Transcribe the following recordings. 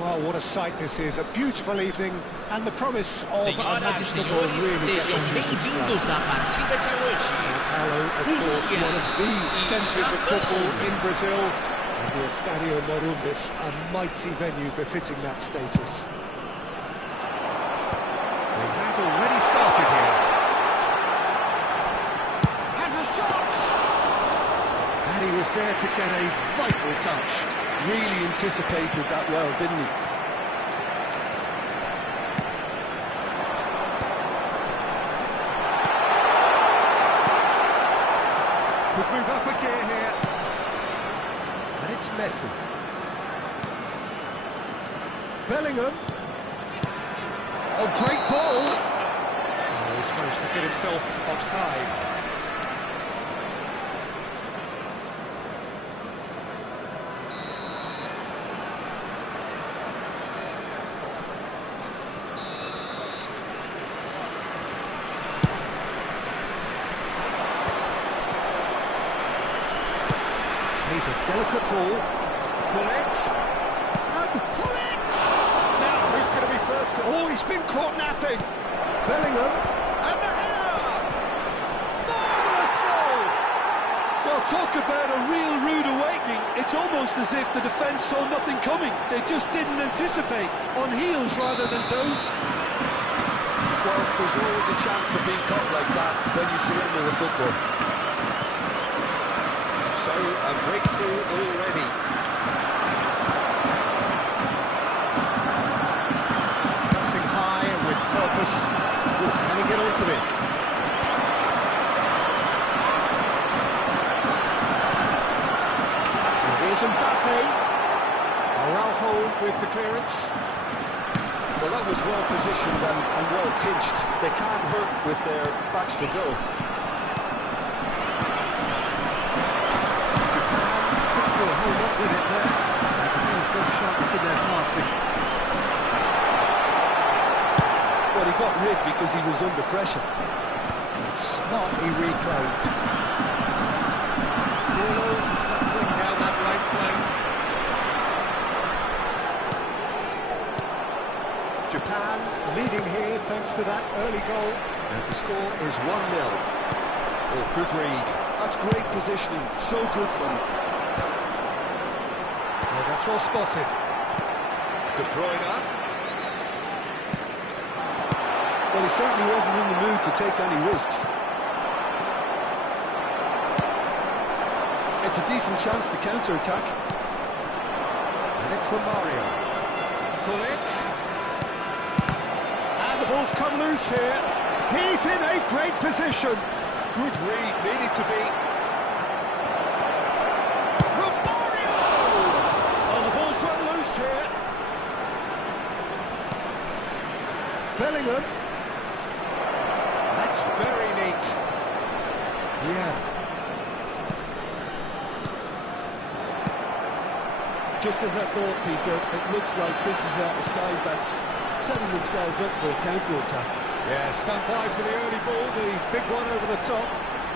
Well, what a sight this is, a beautiful evening, and the promise of a match that will really get the juices flowing. Sao Paulo, of course, one of the centres of football in Brazil, and the Estadio Morumbis, a mighty venue befitting that status. They have already started here. Has a shot! And he was there to get a vital touch. Really anticipated that well, didn't he? Could move up a gear here. And it's Messi. Bellingham. Oh, great ball. Oh, he's managed to get himself offside. He's a delicate ball. Hullet. And Hullet! Now, who's going to be first? Oh, he's been caught napping. Bellingham. And the header! Marvellous goal! Well, talk about a real rude awakening. It's almost as if the defence saw nothing coming. They just didn't anticipate. On heels rather than toes. Well, there's always a chance of being caught like that when you surrender the football. So, a breakthrough already. Pressing high and with purpose. Ooh, can he get onto this? And here's Mbappe. Araujo with the clearance. Well, that was well positioned and well pinched. They can't hurt with their backs to goal. Hold up with it there. Good sharpness in their passing. Well, he got rid because he was under pressure. Smartly reclaimed. Pirlo battling down that right flank. Japan leading here thanks to that early goal. And the score is 1-0. Oh, good read. That's great positioning. So good for him. Oh, that's well spotted. De Bruyne. Well, he certainly wasn't in the mood to take any risks. It's a decent chance to counter-attack. And it's Romario. Hullet. And the ball's come loose here. He's in a great position. Good read, needed to be. Run loose here. Bellingham. That's very neat. Yeah. Just as I thought, Peter, it looks like this is a side that's setting themselves up for a counter-attack. Yeah, stand by for the early ball, the big one over the top.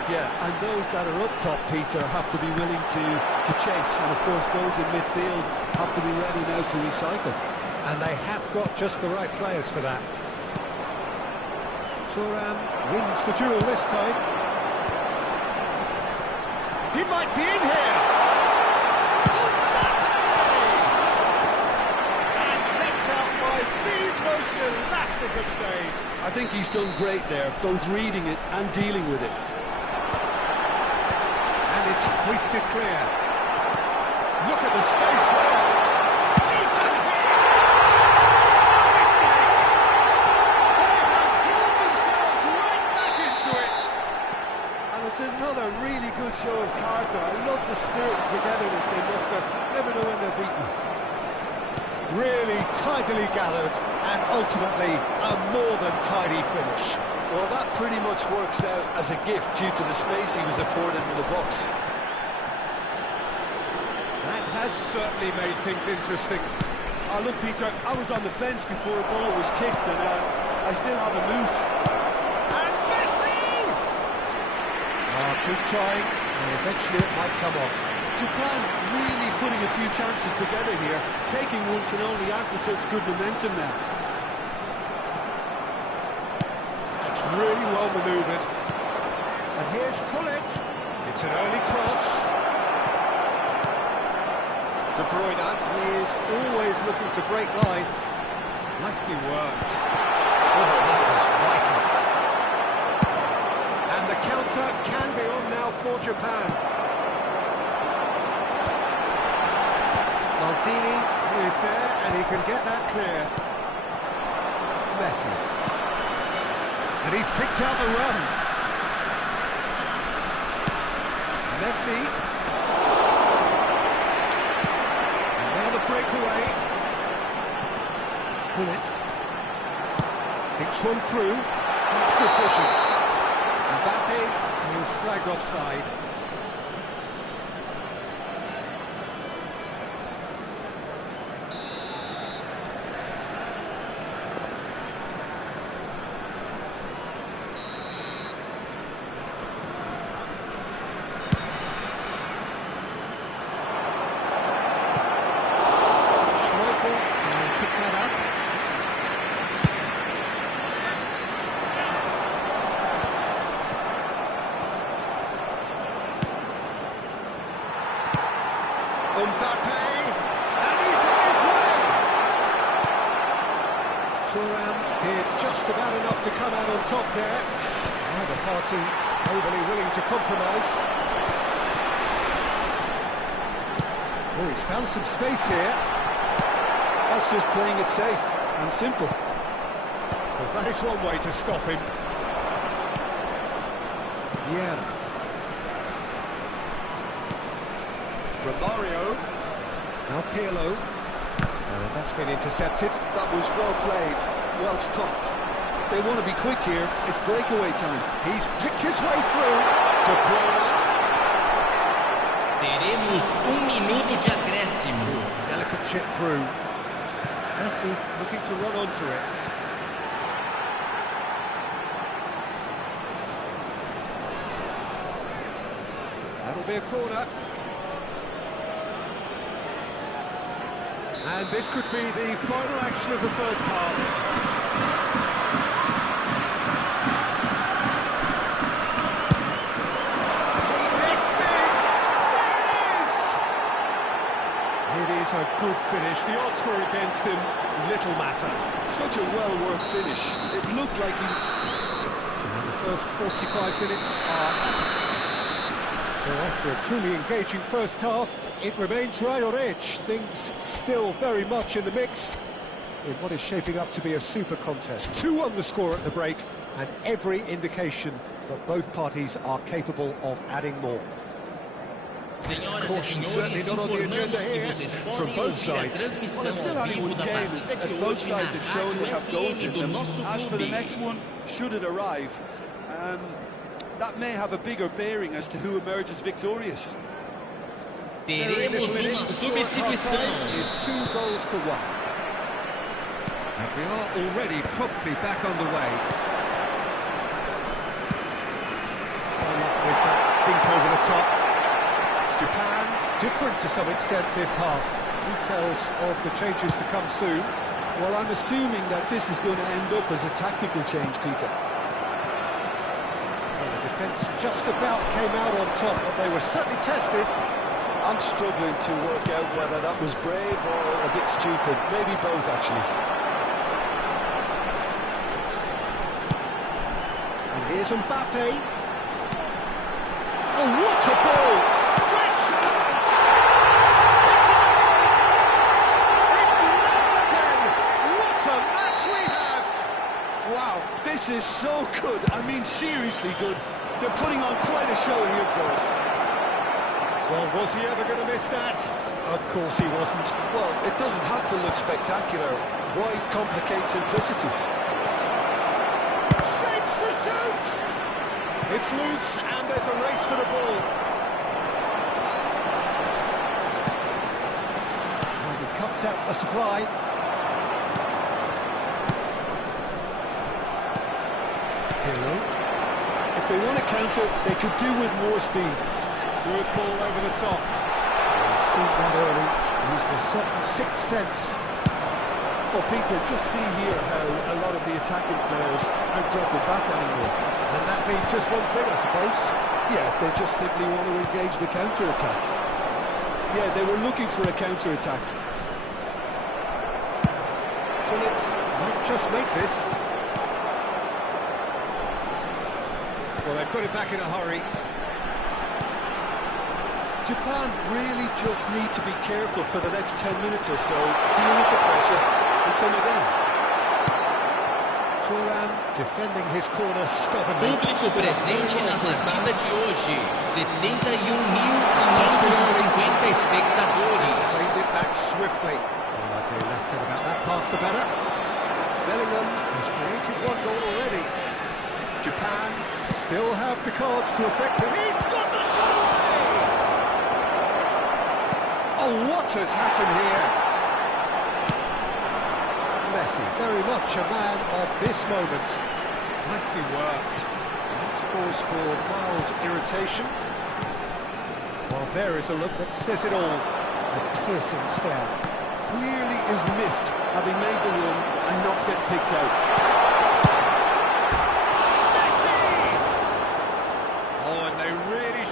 Yeah, and those that are up top, Peter, have to be willing to chase. And, of course, those in midfield have to be ready now to recycle. And they have got just the right players for that. Thuram wins the duel this time. He might be in here! And left out by the most elastic of saves. I think he's done great there, both reading it and dealing with it. It's hoisted clear. Look at the space there. Decent hit! show of character. I love the spirit and togetherness they muster. Never know when they're beaten. Really tidily gathered, and ultimately a more than tidy finish. Well, that pretty much works out as a gift due to the space he was afforded in the box. That has certainly made things interesting. Oh, look, Peter, I was on the fence before the ball was kicked, and I still haven't moved. And Messi! Keep trying, and eventually it might come off. Japan really putting a few chances together here. Taking one can only add to such good momentum now. That's really well manoeuvred. And here's Hullet. It's an early cross. De Bruyne, he is always looking to break lines. Nicely worked. Oh, that was vital. And the counter can be on now for Japan. Maldini is there, and he can get that clear. Messi. And he's picked out the run. Messi. And now the breakaway. Bullet. Thinks one through. That's good vision. Mbappe is flagged offside. Mbappe, and he's on his way! Thuram did just about enough to come out on top there. Neither party overly willing to compromise. Oh, he's found some space here. That's just playing it safe and simple. Well, that is one way to stop him. Yeah. Romario, now Pirlo, and that's been intercepted. That was well played, well stopped. They want to be quick here, it's breakaway time. He's picked his way through. De Bruyne. Teremos minuto de acréscimo. Delicate chip through. Messi looking to run onto it. That'll be a corner. And this could be the final action of the first half. It is a good finish. The odds were against him. Little matter. Such a well-worked finish. It looked like he... And the first 45 minutes are up. So after a truly engaging first half, it remains right on edge. Things still very much in the mix in what is shaping up to be a super contest. 2-1 the score at the break, and every indication that both parties are capable of adding more. Caution certainly not on the agenda here from both sides. Well, it's still anyone's game, as both sides have shown they have goals in them. As for the next one, should it arrive, that may have a bigger bearing as to who emerges victorious. Teremos uma substituição. Is 2 goals to 1. And we are already promptly back underway. With that dink over the top. Japan, different to some extent this half. Details of the changes to come soon. Well, I'm assuming that this is going to end up as a tactical change, Peter. Well, the defence just about came out on top, but they were certainly tested. I'm struggling to work out whether that was brave or a bit stupid. Maybe both, actually. And here's Mbappe. Oh, what a ball! Great chance! It's love again! What a match we have! Wow, this is so good. I mean, seriously good. They're putting on quite a show here for us. Well, was he ever going to miss that? Of course he wasn't. Well, it doesn't have to look spectacular. Why complicate simplicity? Shapes to shoot! It's loose, and there's a race for the ball. And he cuts out the supply. If they want to counter, they could do with more speed. Good ball over the top. He's seen that early. Used a certain sixth sense. Well, Peter, just see here how a lot of the attacking players aren't dropping back anymore. And that means just one thing, I suppose. Yeah, they just simply want to engage the counter-attack. Yeah, they were looking for a counter-attack. Phillips might just make this. Well, they've got it back in a hurry. Japan really just need to be careful for the next 10 minutes or so, deal with the pressure and come again. Thuram defending his corner stubbornly. Público presente na partida de hoje, 71.550 espectadores. Played it back swiftly. Okay, less said about that pass the better. Bellingham has created one goal already. Japan still have the cards to affect them. He's got the shot away! Oh, what has happened here? Messi, very much a man of this moment. Nicely worked. Not cause for mild irritation. Well, there is a look that says it all. A piercing stare. Clearly is miffed, having made the run and not get picked out.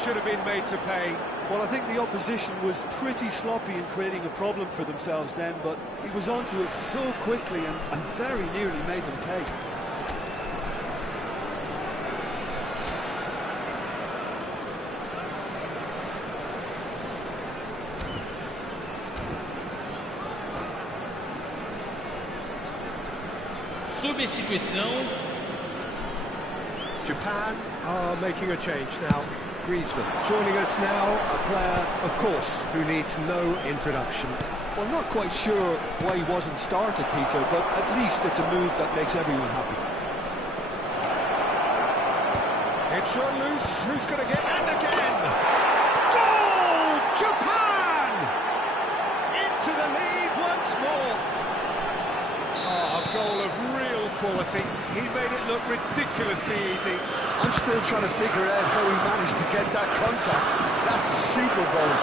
Should have been made to pay. Well, I think the opposition was pretty sloppy in creating a problem for themselves then, but he was onto it so quickly and very nearly made them pay. Substituição. Japan are making a change now. Griezmann joining us now, a player, of course, who needs no introduction. Well, not quite sure why he wasn't started, Peter, but at least it's a move that makes everyone happy. It's run loose, who's going to get... And again! Goal! Japan! Into the lead once more. Oh, a goal of real quality. He made it look ridiculously easy. I'm still trying to figure out how he managed to get that contact. That's a super volley.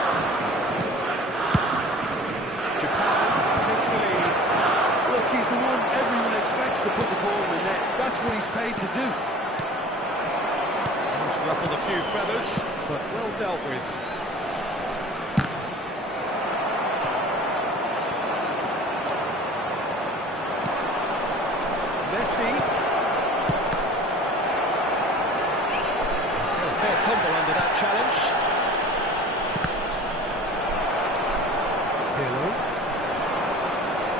Japan take the lead. Look, he's the one everyone expects to put the ball in the net. That's what he's paid to do. He's ruffled a few feathers, but well dealt with. Messi. Fair tumble under that challenge. Pirlo.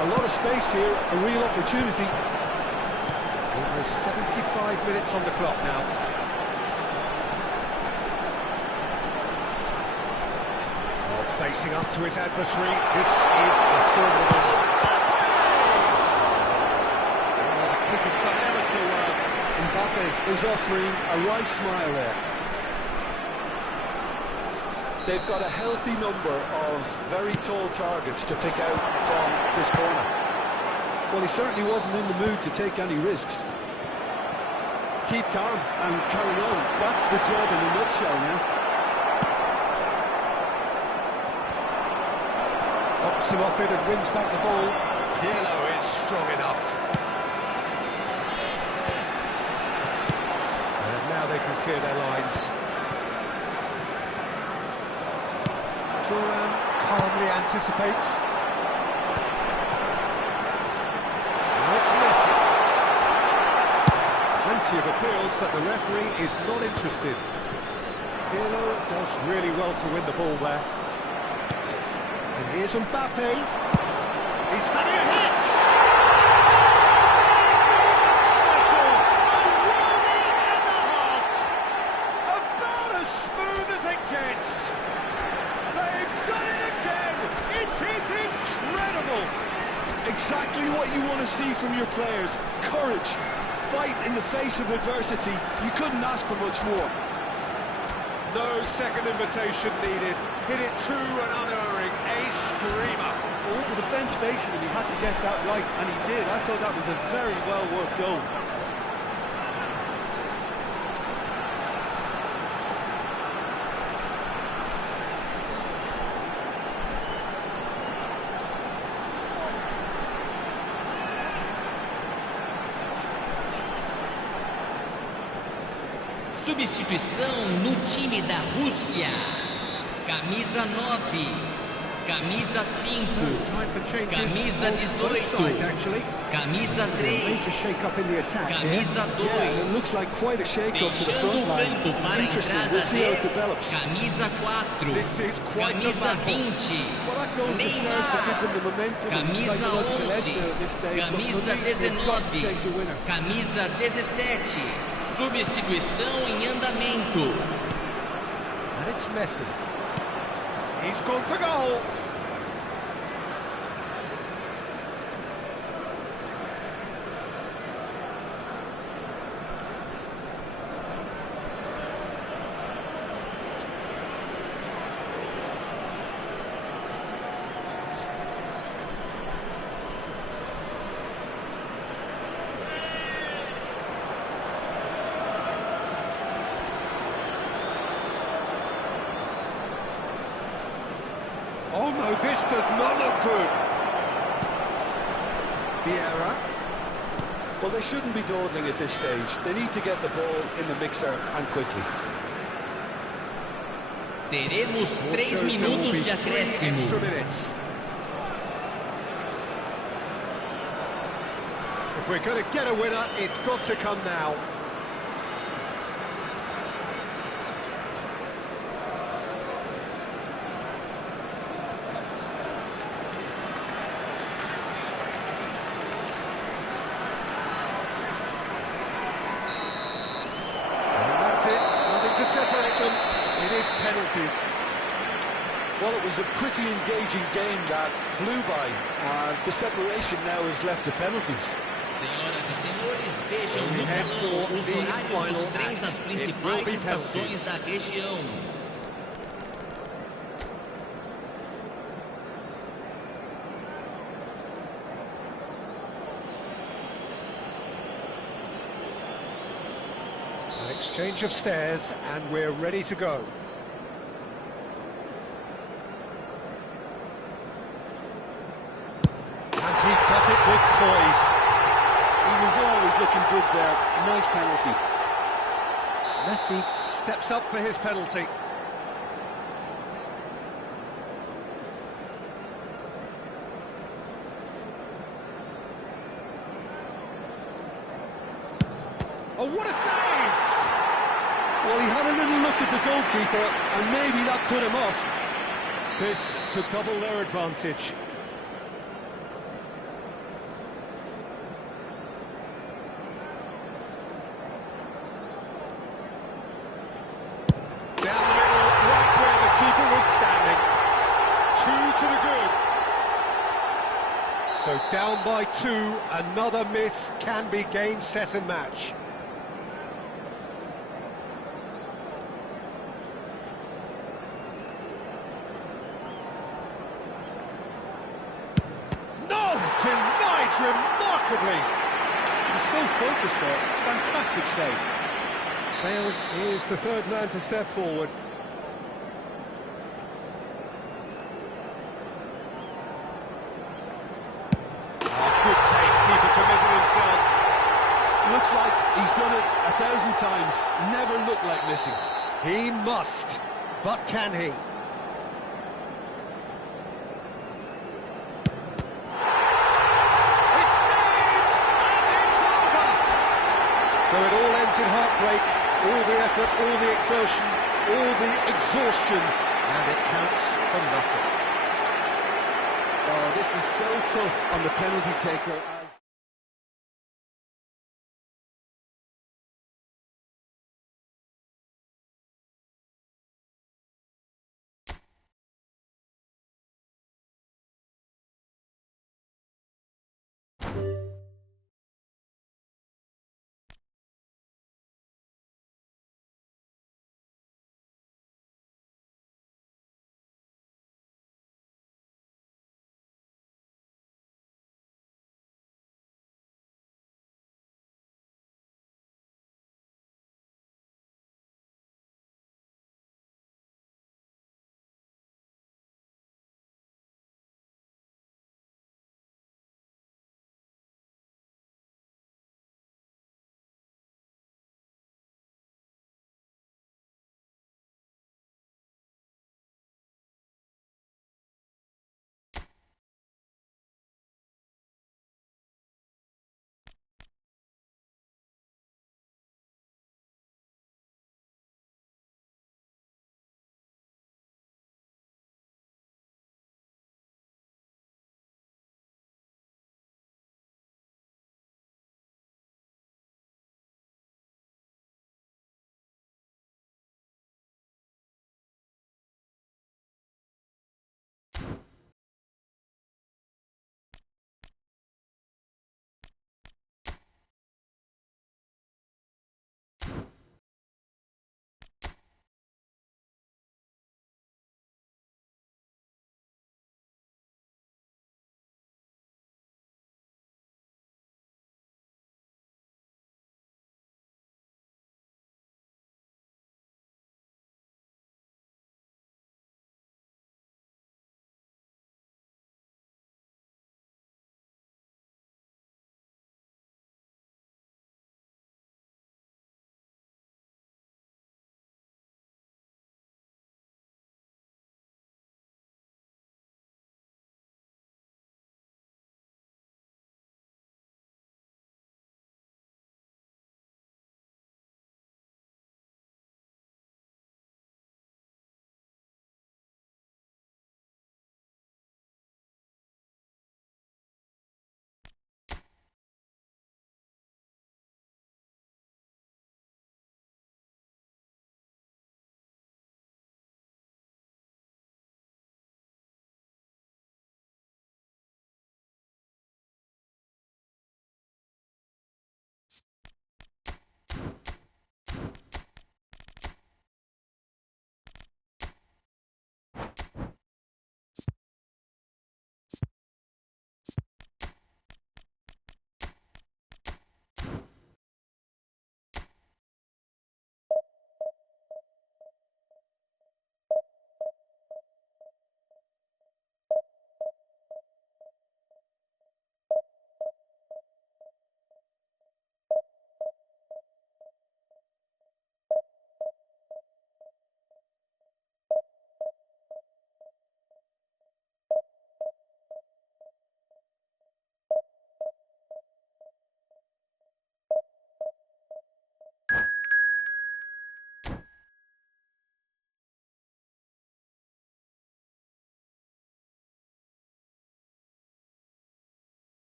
A lot of space here, a real opportunity. Almost 75 minutes on the clock now. Oh, facing up to his adversary. This is a formidable... Oh, the keeper's done ever so well. Mbappe is offering a right smile there. They've got a healthy number of very tall targets to pick out from this corner. Well, he certainly wasn't in the mood to take any risks. Keep calm and carry on. That's the job in a nutshell now. Pops him off it and wins back the ball. Pirlo is strong enough. And now they can clear their lines. Thuram calmly anticipates. It's Messi. Plenty of appeals, but the referee is not interested. Pirlo does really well to win the ball there. And here's Mbappe. He's having a hit! Special! A worldie and a half! About as smooth as it gets! want to see from your players. Courage, fight in the face of adversity. You couldn't ask for much more. No second invitation needed. Hit it true and unerring. A screamer. Well, with the defence facing him, he had to get that right, and he did. I thought that was a very well-worked goal. Substituição no time da Rússia. Camisa 9, camisa 5, camisa 18, camisa 3, camisa 2. It looks like quite a shake-up to the front line. Interesting, we'll see how it develops. Camisa 4, This is quite a camisa battle. 20, Well, that goal just serves to give them the momentum and camisa psychological edge 11, now at this stage. But for camisa me, they've got to 19, chase a winner. camisa 17. Substituição em andamento. And it's Messi. He's gone for goal. Oh no, this does not look good. Vieira. Well, they shouldn't be dawdling at this stage. They need to get the ball in the mixer and quickly. Teremos 3 Shows there will minutos be de 3 extra acréscimo. minutes. If we're going to get a winner, it's got to come now. Penalties. Well, it was a pretty engaging game that flew by. The separation now is left to penalties. Senhoras e senhores, vejam no head telão for os the horários final dos trens nas act. It principais will be estações penalties. da região. An exchange of stares, and we're ready to go. And he does it with poise. He was always looking good there. Nice penalty. Messi steps up for his penalty. Oh, what a save! Well, he had a little look at the goalkeeper, and maybe that put him off. This to double their advantage. Down the middle, right where the keeper was standing. 2 to the good. So down by 2, another miss can be game, set and match. Denied remarkably. He's so focused there. Fantastic save. Bale is the third man to step forward. Good take, keeper committed himself. Looks like he's done it 1,000 times. Never looked like missing. He must, but can he? So it all ends in heartbreak, all the effort, all the exertion, all the exhaustion, and it counts for nothing. Oh, this is so tough on the penalty taker. As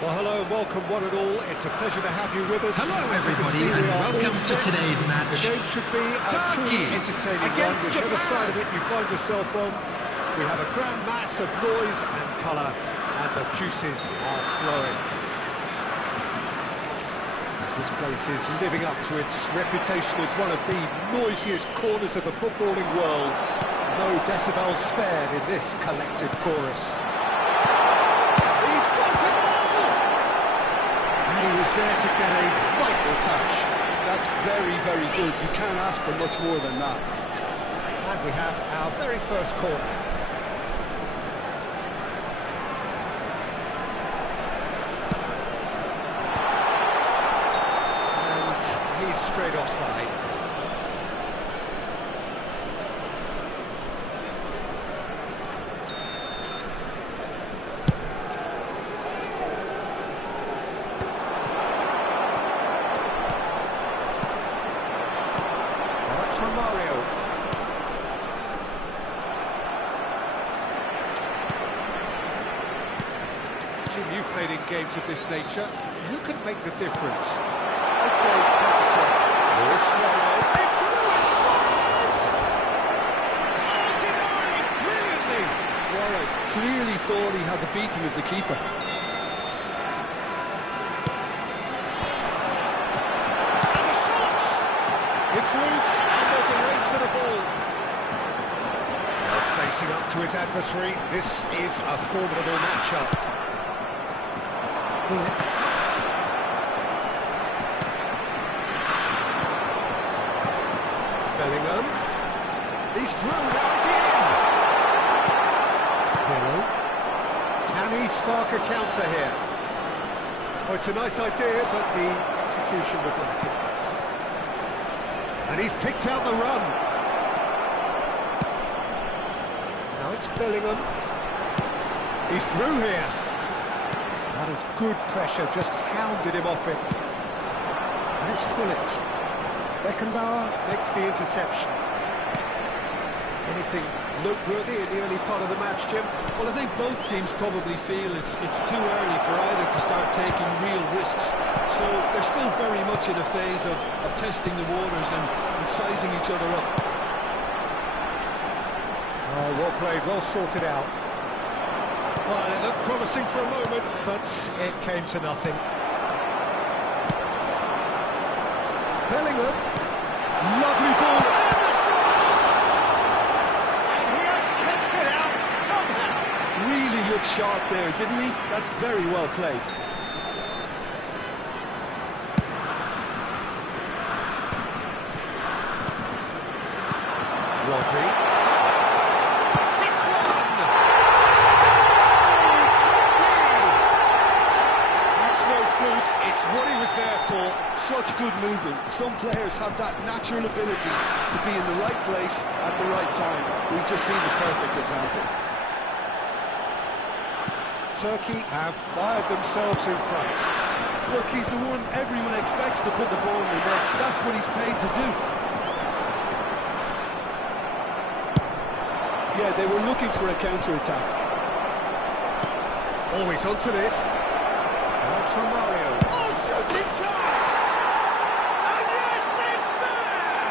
Well, hello and welcome one and all. It's a pleasure to have you with us. Hello everybody and welcome to today's match. The game should be a truly entertaining one, whichever side of it you find yourself on. We have a grand mass of noise and colour, and the juices are flowing. This place is living up to its reputation as one of the noisiest corners of the footballing world. No decibels spared in this collective chorus. He was there to get a vital touch. That's very, very good. You can't ask for much more than that. And we have our very first corner. And he's straight offside. Mario. Jim, you've played in games of this nature. Who can make the difference? I'd say that's a try. Luis Suarez. It's Luis Suarez! Oh, denied brilliantly! Suarez clearly thought he had the beating of the keeper. And the shot! It's loose. There's a race for the ball. Now facing up to his adversary, this is a formidable matchup. Bellingham. He's through, now is he in? Pirlo. Can he spark a counter here? Oh, it's a nice idea, but the execution was lacking. And he's picked out the run. Now it's Bellingham. He's through here. That is good pressure, just hounded him off it. And it's Gullit. Beckenbauer makes the interception. Anything noteworthy in the early part of the match, Jim? Well, I think both teams probably feel it's too early for either to start taking real risks. So they're still very much in a phase of testing the waters and sizing each other up. Oh, well played, well sorted out. Well, it looked promising for a moment, but it came to nothing. Bellingham, lovely ball, and the shot! And he has kept it out somehow. Really looked sharp there, didn't he? That's very well played. Rodri. It's what he was there for. Such good movement. Some players have that natural ability to be in the right place at the right time. We've just seen the perfect example. Turkey have fired themselves in front. Look, he's the one everyone expects to put the ball in the net. That's what he's paid to do. Yeah, they were looking for a counter-attack. Always onto this. Mario. Oh, shooting chance! And yes, it's there!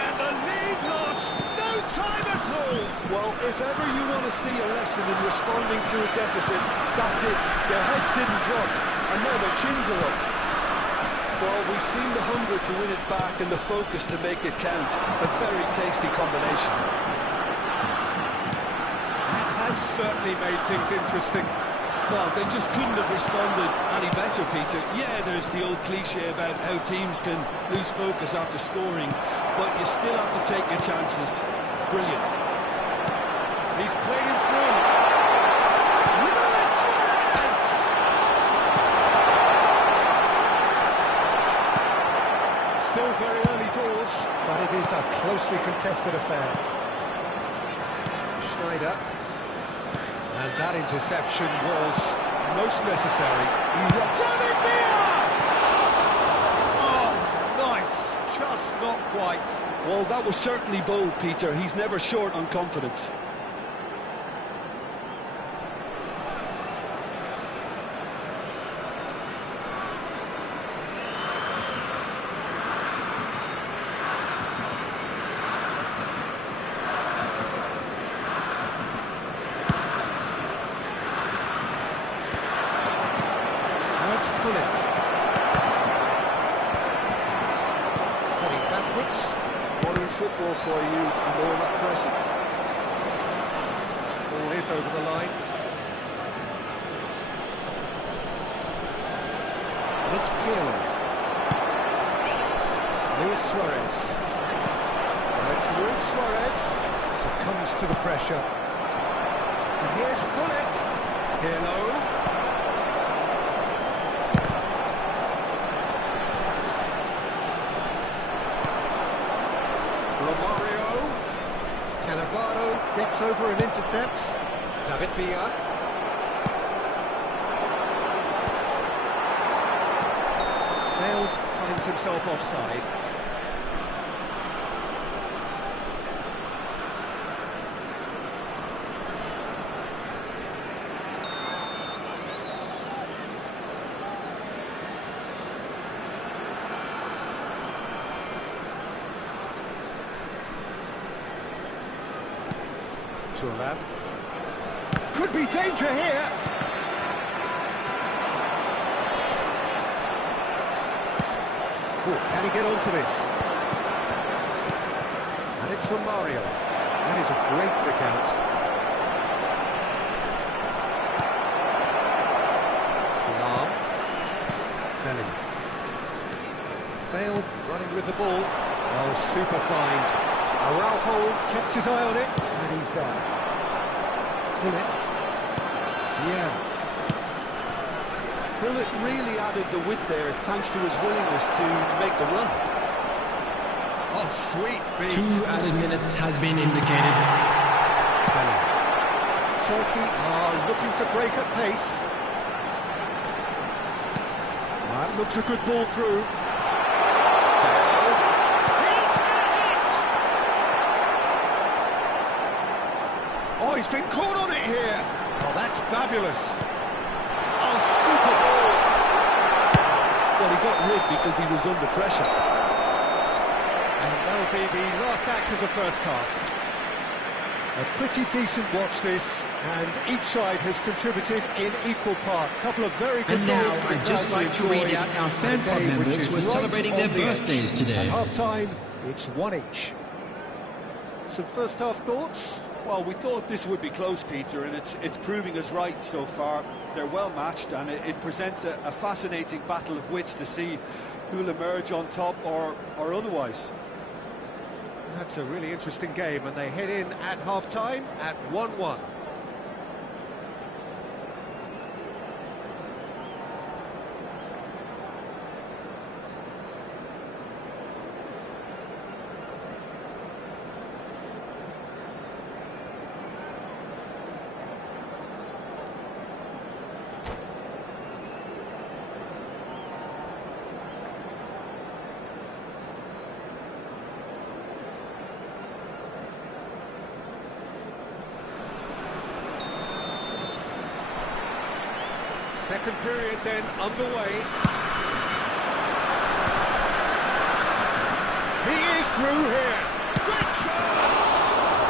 And the lead lost, no time at all! Well, if ever you want to see a lesson in responding to a deficit, that's it. Their heads didn't drop, and now their chins are up. Well, we've seen the hunger to win it back and the focus to make it count. A very tasty combination. That has certainly made things interesting. Well, they just couldn't have responded any better, Peter. Yeah, there's the old cliche about how teams can lose focus after scoring, but you still have to take your chances. Brilliant. He's played him through. Still very early doors, but it is a closely contested affair. Schneider. And that interception was most necessary. He done it here! Oh, nice. Just not quite. Well, that was certainly bold, Peter. He's never short on confidence. Heading backwards. Modern football for you and all that pressing. Ball is over the line. And it's Pirlo. Luis Suarez. And it's Luis Suarez. Succumbs to the pressure. And here's Gullit. Pirlo. Gets over and intercepts. David Villa. Bale finds himself offside. Turan. Could be danger here. Oh, can he get onto this? And it's from Mario. That is a great pick out. Alarm. Bellingham. Bale running with the ball. Oh, super find. Araujo kept his eye on it, and he's there. Gullit. Yeah. Gullit really added the width there, thanks to his willingness to make the run. Oh, sweet feet. 2 added minutes has been indicated. Turkey are looking to break at pace. That looks a good ball through. Oh, he's been caught on it here. Oh, that's fabulous. Oh, super ball. Well, he got rid because he was under pressure. And that'll be the last act of the first half. A pretty decent watch this, and each side has contributed in equal part. A couple of very good And goals. now I'd just like to read out our fan club members who are celebrating their birthdays today. At half-time, it's one each. Some first-half thoughts? Well, we thought this would be close, Peter, and it's proving us right so far. They're well matched, and it presents a fascinating battle of wits to see who'll emerge on top or otherwise. That's a really interesting game, and they head in at half-time at 1-1. Second period then underway. He is through here. Great chance!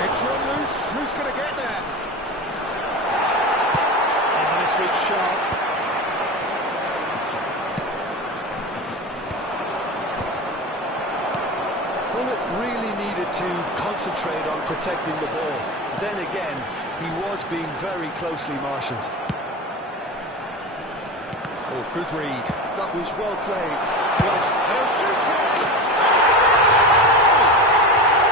It's run loose. Who's going to get there? Oh, this looks sharp. Bullet really needed to concentrate on protecting the ball. Then again, he was being very closely marshalled. Oh, good read. That was well played. Yes. He'll shoot it!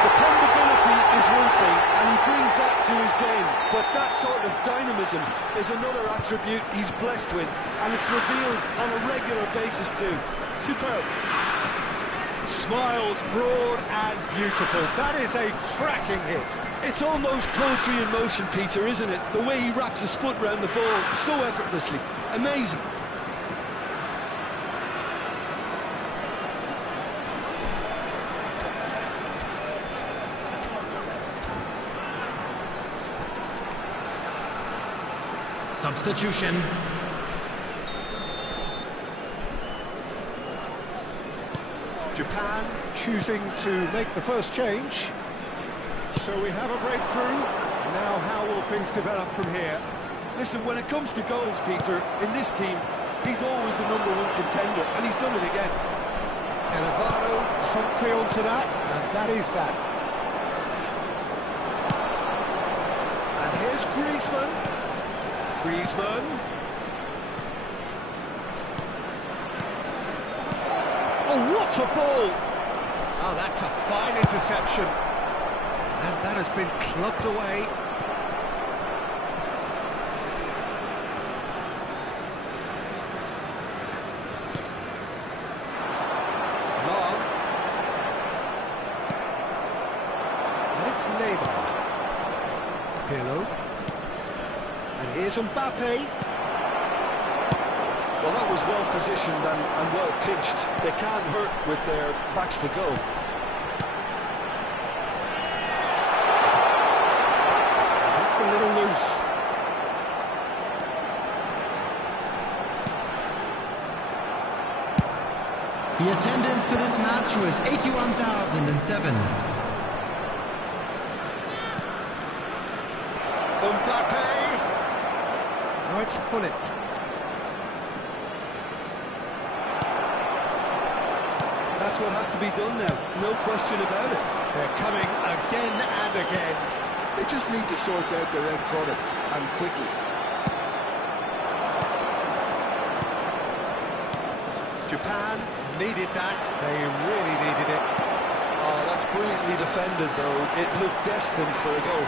Dependability is one thing, and he brings that to his game. But that sort of dynamism is another attribute he's blessed with, and it's revealed on a regular basis too. Superb. Smiles broad and beautiful. That is a cracking hit. It's almost poetry in motion, Peter, isn't it? The way he wraps his foot round the ball so effortlessly. Amazing. Substitution. Japan choosing to make the first change. So we have a breakthrough. Now how will things develop from here? Listen, when it comes to goals, Peter, in this team, he's always the #1 contender, and he's done it again. Cannavaro promptly onto that, and that is that. And here's Griezmann. Griezmann. Oh, what a ball! Oh, that's a fine interception. And that has been clubbed away. Long. And it's Neymar. Pirlo. And here's Mbappe. Well, that was well positioned and well pitched. They can't hurt with their backs to go. That's a little loose. The attendance for this match was 81,007. Mbappe. Now it's Bullet. That's what has to be done now, no question about it. They're coming again and again. They just need to sort out their end product, and quickly. Japan needed that. They really needed it. Oh, that's brilliantly defended, though. It looked destined for a goal.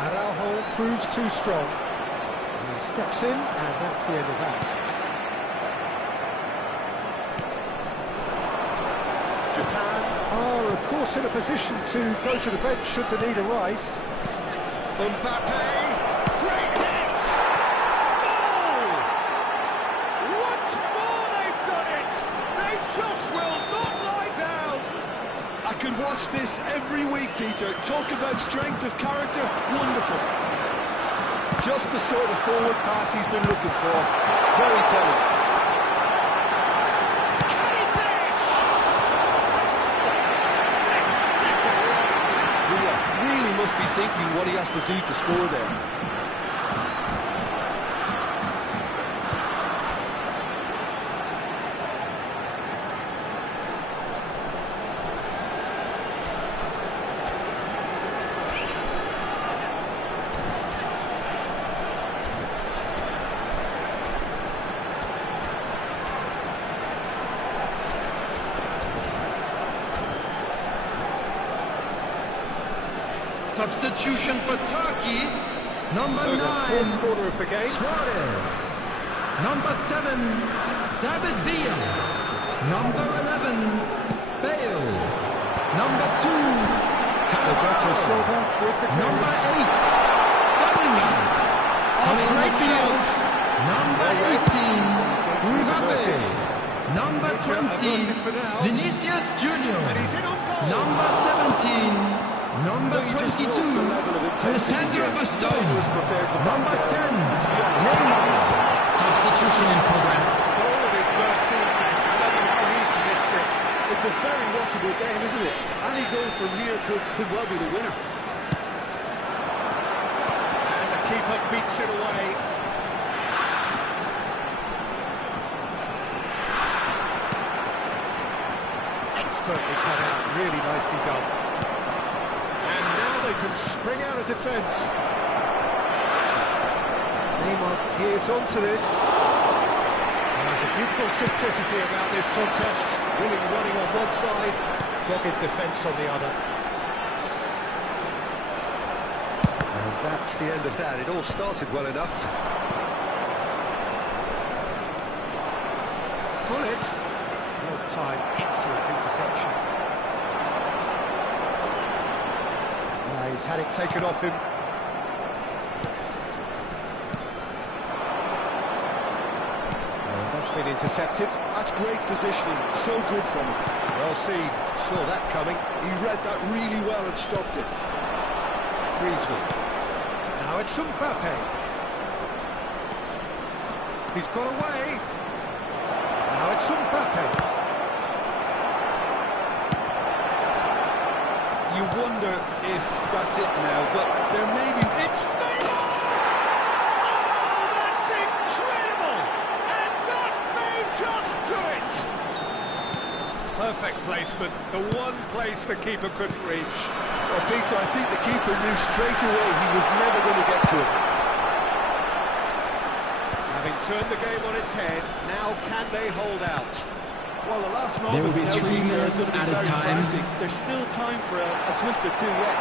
And our hold proves too strong. He steps in, and that's the end of that. Japan are, of course, in a position to go to the bench should the need arise. Mbappe, great hit! Goal! Once more they've done it! They just will not lie down! I could watch this every week, Peter. Talk about strength of character, wonderful. Just the sort of forward pass he's been looking for. Very telling. Must be thinking what he has to do to score there. Substitution for Turkey, number 9, fourth quarter of the game. Suarez. Number 7, David Villa. Number 11, Bale. Number 2, Roberto Silva with the number clearance. 8, Bellingham. Great chance. Number 18, Mbappe. Number 20, Vinicius Junior. And he's in on goal. Number 17, Number But you just 22, love the level of intensity Alessandro here. No Bastoni. one was prepared to back Number down. 10, And to be honest, Neymar. Substitution in progress. All of his mercy, and somehow he's missed it. it's a very watchable game, isn't it? Any goal from here could well be the winner. And the keeper beats it away. Expertly cut out, really nicely done. And now they can spring out of defence. Neymar here's onto this. There's a beautiful simplicity about this contest. Willing running on one side, dogged defence on the other. And that's the end of that. It all started well enough. Pull it. Well time, excellent interception. He's had it taken off him. And that's been intercepted. That's great positioning, so good from him. Well seen, saw that coming. He read that really well and stopped it. Griezmann. Now it's Mbappe. He's got away. Now it's Mbappe. You wonder if that's it now, but there may be... It's Neymar! Oh, that's incredible! And that may just do it! Perfect placement, the one place the keeper couldn't reach. Well, Peter, I think the keeper knew straight away he was never going to get to it. Having turned the game on its head, now can they hold out? Well, the last There will moments be now, 3 Peter, are minutes going to be at a very time. frantic. There's still time for a twist or two yet.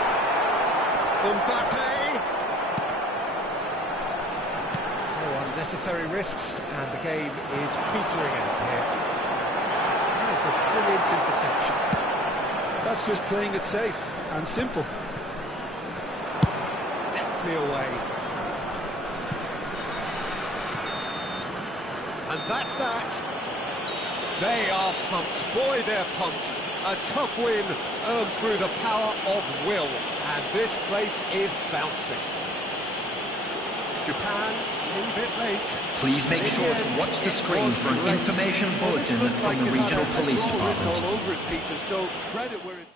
Mbappe! No unnecessary risks, and the game is petering out here. That is a brilliant interception. That's just playing it safe and simple. Deftly away. And that's that. They are pumped. Boy, they're pumped. A tough win earned through the power of will. And this place is bouncing. Japan leave it late. Please make sure to watch the screen for an information Well, this bulletin looked like from the it had regional a police draw written department. all over it, Peter, so credit where it's...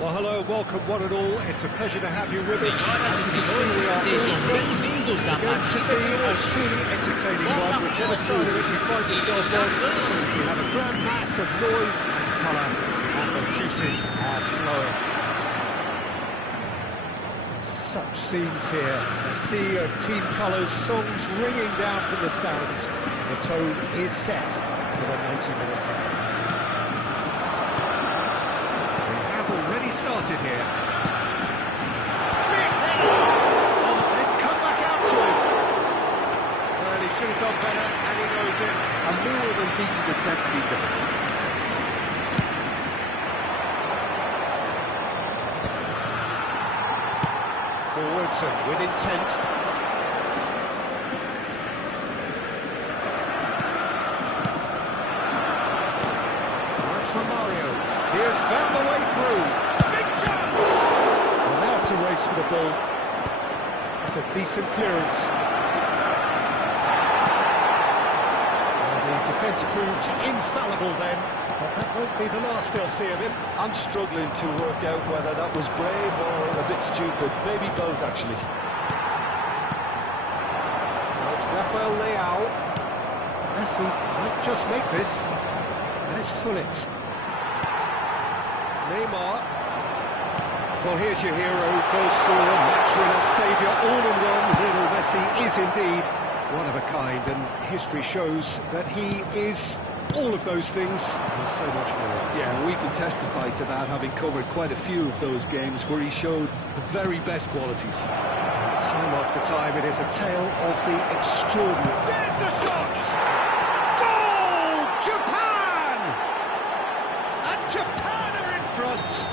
Well, hello, welcome one and all. It's a pleasure to have you with us. As you can see, we are all set. The game should be a truly entertaining one. Whichever side of it you find yourself on, you have a grand mass of noise and colour, and the juices are flowing. Such scenes here. A sea of team colours, songs ringing down from the stands. The tone is set for the 90 minutes out. Already started here. Oh, and it's come back out to him. Well, he should have done better, and he knows it. A more than decent attempt, Peter. Forwards and with intent. That's from Mario. He has found a way through. Big chance! Well, now it's a race for the ball. It's a decent clearance. Well, the defence proved infallible then, but that won't be the last they'll see of him. I'm struggling to work out whether that was brave or a bit stupid. Maybe both, actually. Now it's Rafael Leao. Messi might just make this. And it's Gullit. Neymar. Well, here's your hero, goal scorer, match winner, saviour, all in one. Lionel Messi is indeed one of a kind, and history shows that he is all of those things and so much more. Yeah, we can testify to that, having covered quite a few of those games where he showed the very best qualities. Time after time, it is a tale of the extraordinary. There's the shot! Goal! Japan! And Japan are in front!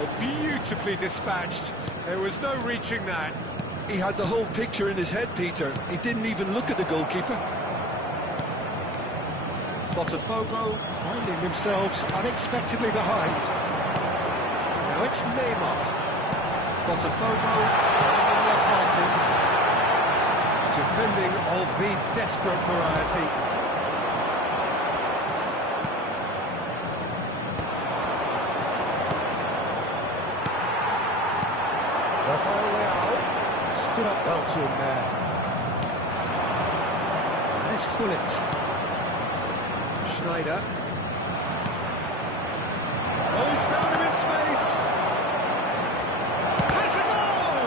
Oh, beautifully dispatched. There was no reaching that. He had the whole picture in his head, Peter. He didn't even look at the goalkeeper. Botafogo finding themselves unexpectedly behind. Now it's Neymar. Botafogo finding their passes. Defending of the desperate variety. Rafael Leao stood up well to him there. And it's Gullit. Schneider. Oh, he's found him in space. Has a goal!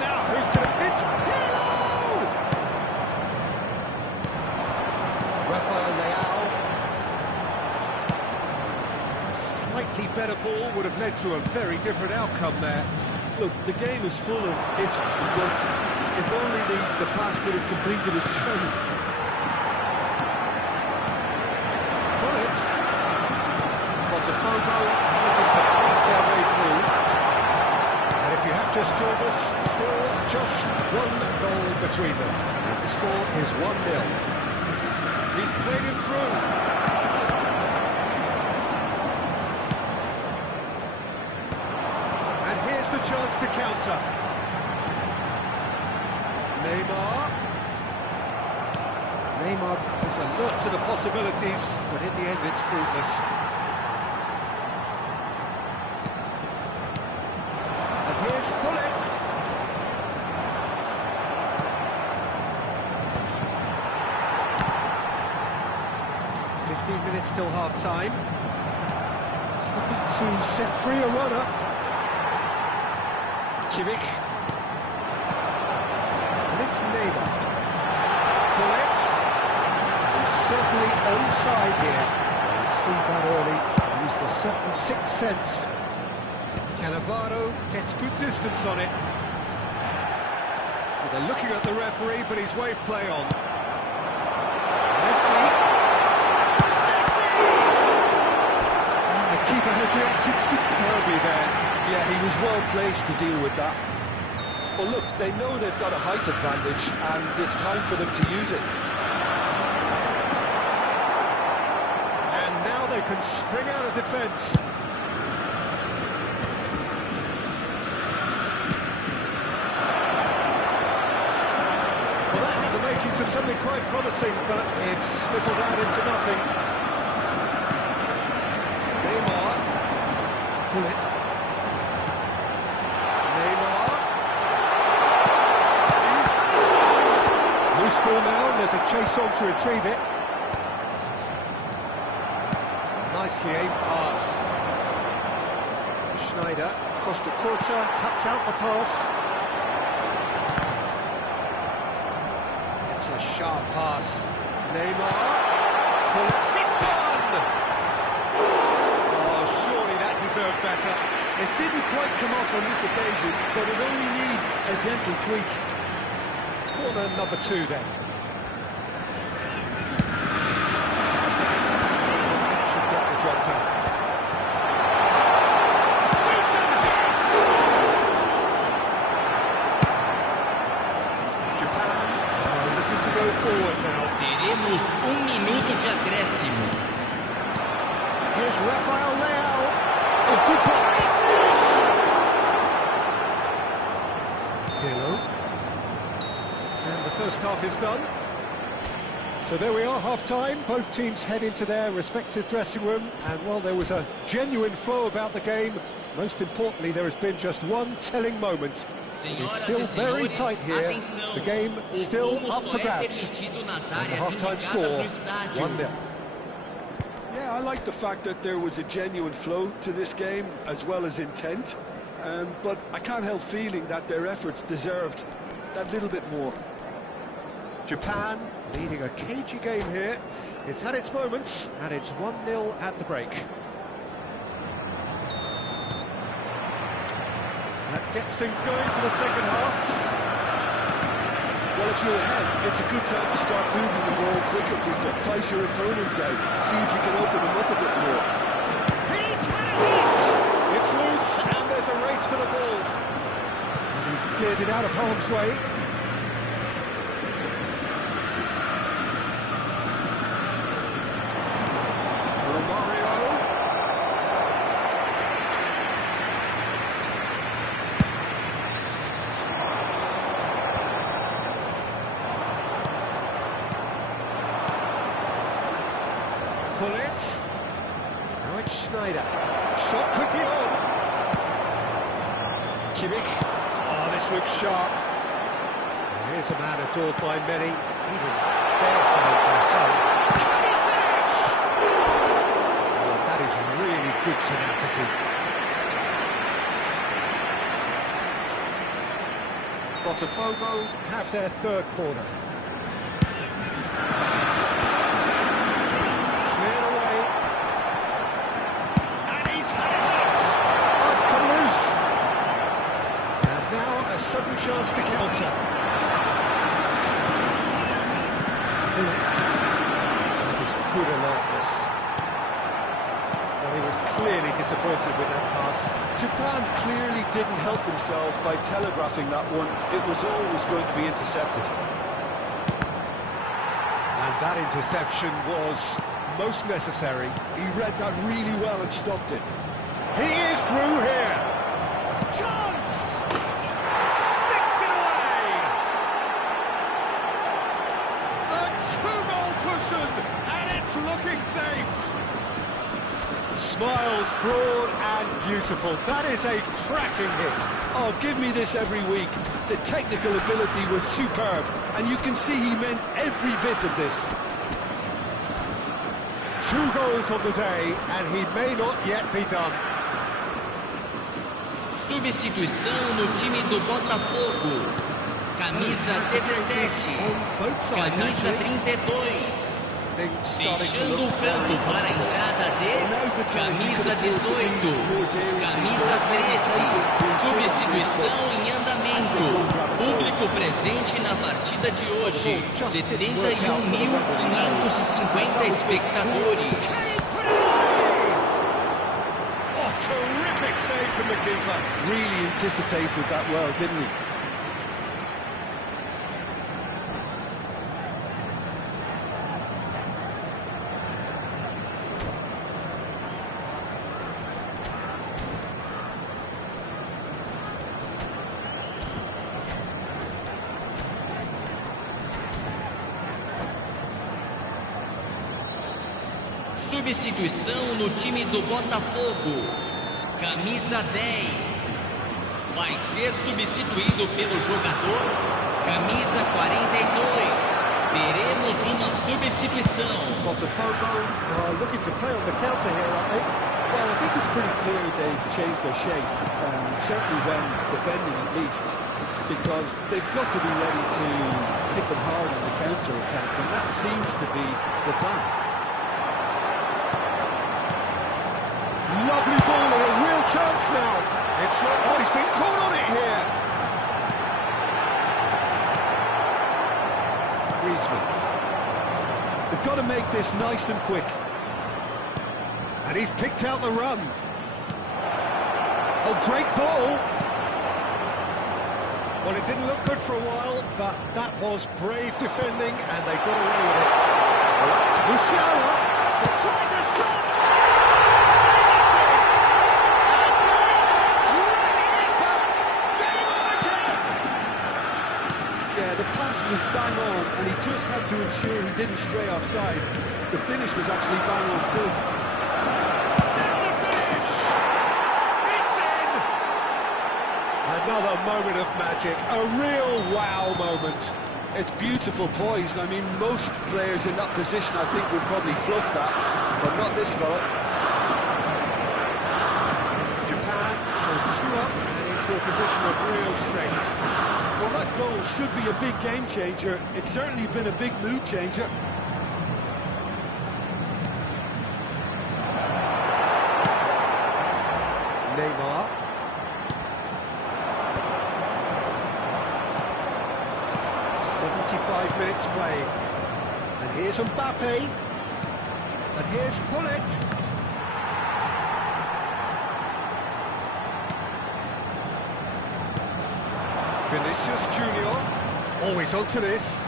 Now who's going to... It's Pirlo! Rafael Leao. A slightly better ball would have led to a very different outcome there. Look, the game is full of ifs and buts. If only the pass could have completed its journey. Botafogo looking to pass their way through. And if you have just joined us, still just one goal between them. And the score is 1-0. He's played him through. And here's the chance to counter. Neymar is alert to the possibilities, but in the end it's fruitless. And here's Gullit. Minutes till half-time. He's looking to set free a runner. Kimmich. And it's Neymar. Gullit. He's certainly onside here. He's seen that early. Used a certain sixth sense. Cannavaro gets good distance on it. Well, they're looking at the referee, but he's waved play on. The keeper has reacted superbly there. Yeah, he was well placed to deal with that. Well, look, they know they've got a height advantage, and it's time for them to use it. And now they can spring out of defence. Well, that had the makings of something quite promising, but it's fizzled out into nothing. Neymar. Pull it. Loose ball now, and there's a chase on to retrieve it. Nicely aimed pass. Schneider, Costa Curta, cuts out the pass. It's a sharp pass. Neymar. Pull it. Hits one! Oh, surely that deserved better. It didn't quite come off on this occasion, but it only needs a gentle tweak. Corner number 2 then. Should get the job done. Decent hits! Japan are looking to go forward now. Teremos minuto de acréscimo. Here's Rafael Leao. Oh, good ball. And the first half is done. So there we are, half-time. Both teams head into their respective dressing room. And while there was a genuine flow about the game, most importantly, there has been just one telling moment. It's still very tight here. The game still up for grabs. And the half-time score, 1-0. Yeah, I like the fact that there was a genuine flow to this game, as well as intent. But I can't help feeling that their efforts deserved that little bit more. Japan leading a cagey game here. It's had its moments, and it's 1-0 at the break. That gets things going for the second half. Well, if you're ahead, it's a good time to start moving the ball quicker, Peter. Price your opponents out. See if you can open them up a bit more. He's had a hit! It's loose, and there's a race for the ball. And he's cleared it out of harm's way. Pull it. Now it's Schneider. Shot could be on. Kimmich. Oh, this looks sharp. Here's a man adored by many, even barefooted by some. Can he finish? Oh, that is really good tenacity. Botafogo have their third corner. Sudden chance to counter. Bullet. That is good alertness. Well, he was clearly disappointed with that pass. Japan clearly didn't help themselves by telegraphing that one. It was always going to be intercepted. And that interception was most necessary. He read that really well and stopped it. He is through here. Chance! And it's looking safe. Smiles broad and beautiful. That is a cracking hit. Oh, give me this every week. The technical ability was superb, and you can see he meant every bit of this. 2 goals on the day, and he may not yet be done. Substituição no time do Botafogo. Camisa 17, camisa 32. Deixando o campo para a entrada de camisa 18, camisa 13, substituição em andamento, público presente na partida de hoje, 71.550 espectadores. Oh, terrific save from the keeper. Really anticipated that well, didn't he? Substituição no time do Botafogo. Camisa 10. Vai ser substituído pelo jogador camisa 42. Teremos uma substituição. Botafogo looking to play on the counter here, aren't they? Well, I think it's pretty clear they've changed their shape, certainly when defending at least, because they've got to be ready to hit them hard on the counter-attack, and that seems to be the plan. Lovely ball and a real chance now. It's oh, he's been caught on it here. Griezmann. They've got to make this nice and quick. And he's picked out the run. Oh, great ball. Well, it didn't look good for a while, but that was brave defending, and they got away with it. Well, that's Musiala. He tries a shot. The pass was bang on, and he just had to ensure he didn't stray offside. The finish was actually bang on too. And the finish! It's in! Another moment of magic, a real wow moment. It's beautiful poise. I mean, most players in that position, I think, would probably fluff that, but not this fella. Japan are 2 up and into a position of real strength. Well, that goal should be a big game changer. It's certainly been a big mood changer. Neymar. "75 minutes play. And here's Mbappe. And here's Hullet. Vinicius Junior, always onto this.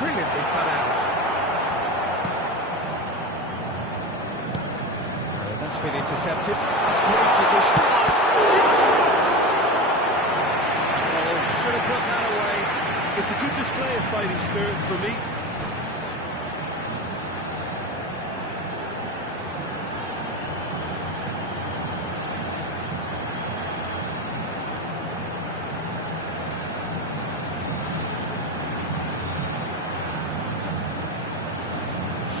Brilliantly cut out. And that's been intercepted. That's great position. Oh, should have put that away. It's a good display of fighting spirit for me.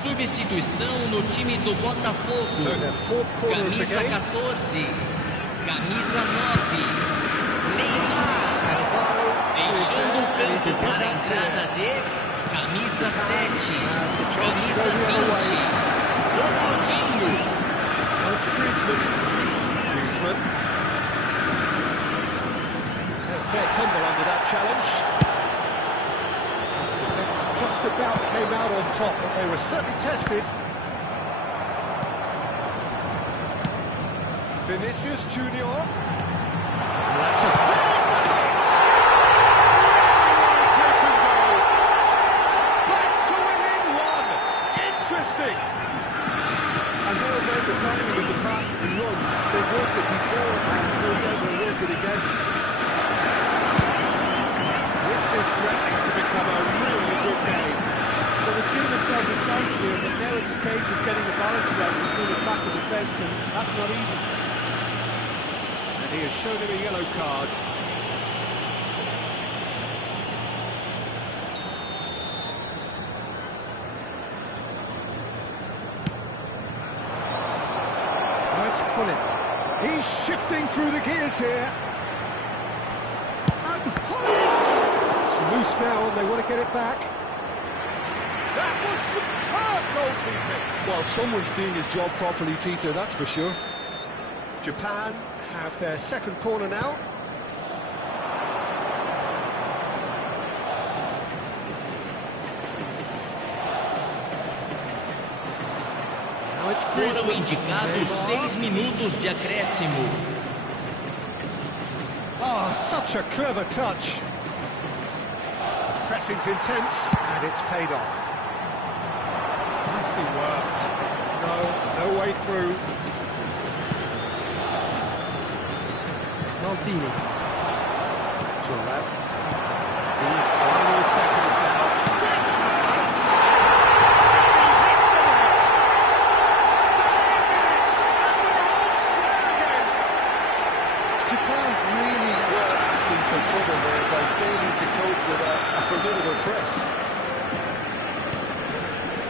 Substituição no time do Botafogo. So their fourth corner of the Camisa game. 14. Camisa 9. Neymar. Deixando o campo para a entrada de camisa 7. Camisa 20. Ronaldinho. It's Griezmann. Griezmann. He's had a fair tumble under that challenge. Just about came out on top, but they were certainly tested. Vinicius Junior. That's a taken goal. Back to within one. Interesting. And how about the timing of the pass and run? They've worked it before, and no doubt they'll work it again. This is threatening to become a really good game. Well, they've given themselves a chance here, but now it's a case of getting the balance right between attack and defence, and that's not easy. And he has shown him a yellow card. Now it's Hullet. He's shifting through the gears here. And Hullet! It's loose now, and they want to get it back. That was superb goalkeeping. Well, someone's doing his job properly, Peter, that's for sure. Japan have their second corner now. Now it's Foram Griezmann. indicados Neymar. 6 minutos de acréscimo. Oh, such a clever touch. Pressing's intense, and it's paid off. Nicely worked. No way through. Maldini. Thuram. The final seconds now. Great chance! He hits the net. Japan really were asking for trouble there by failing to cope with a formidable press.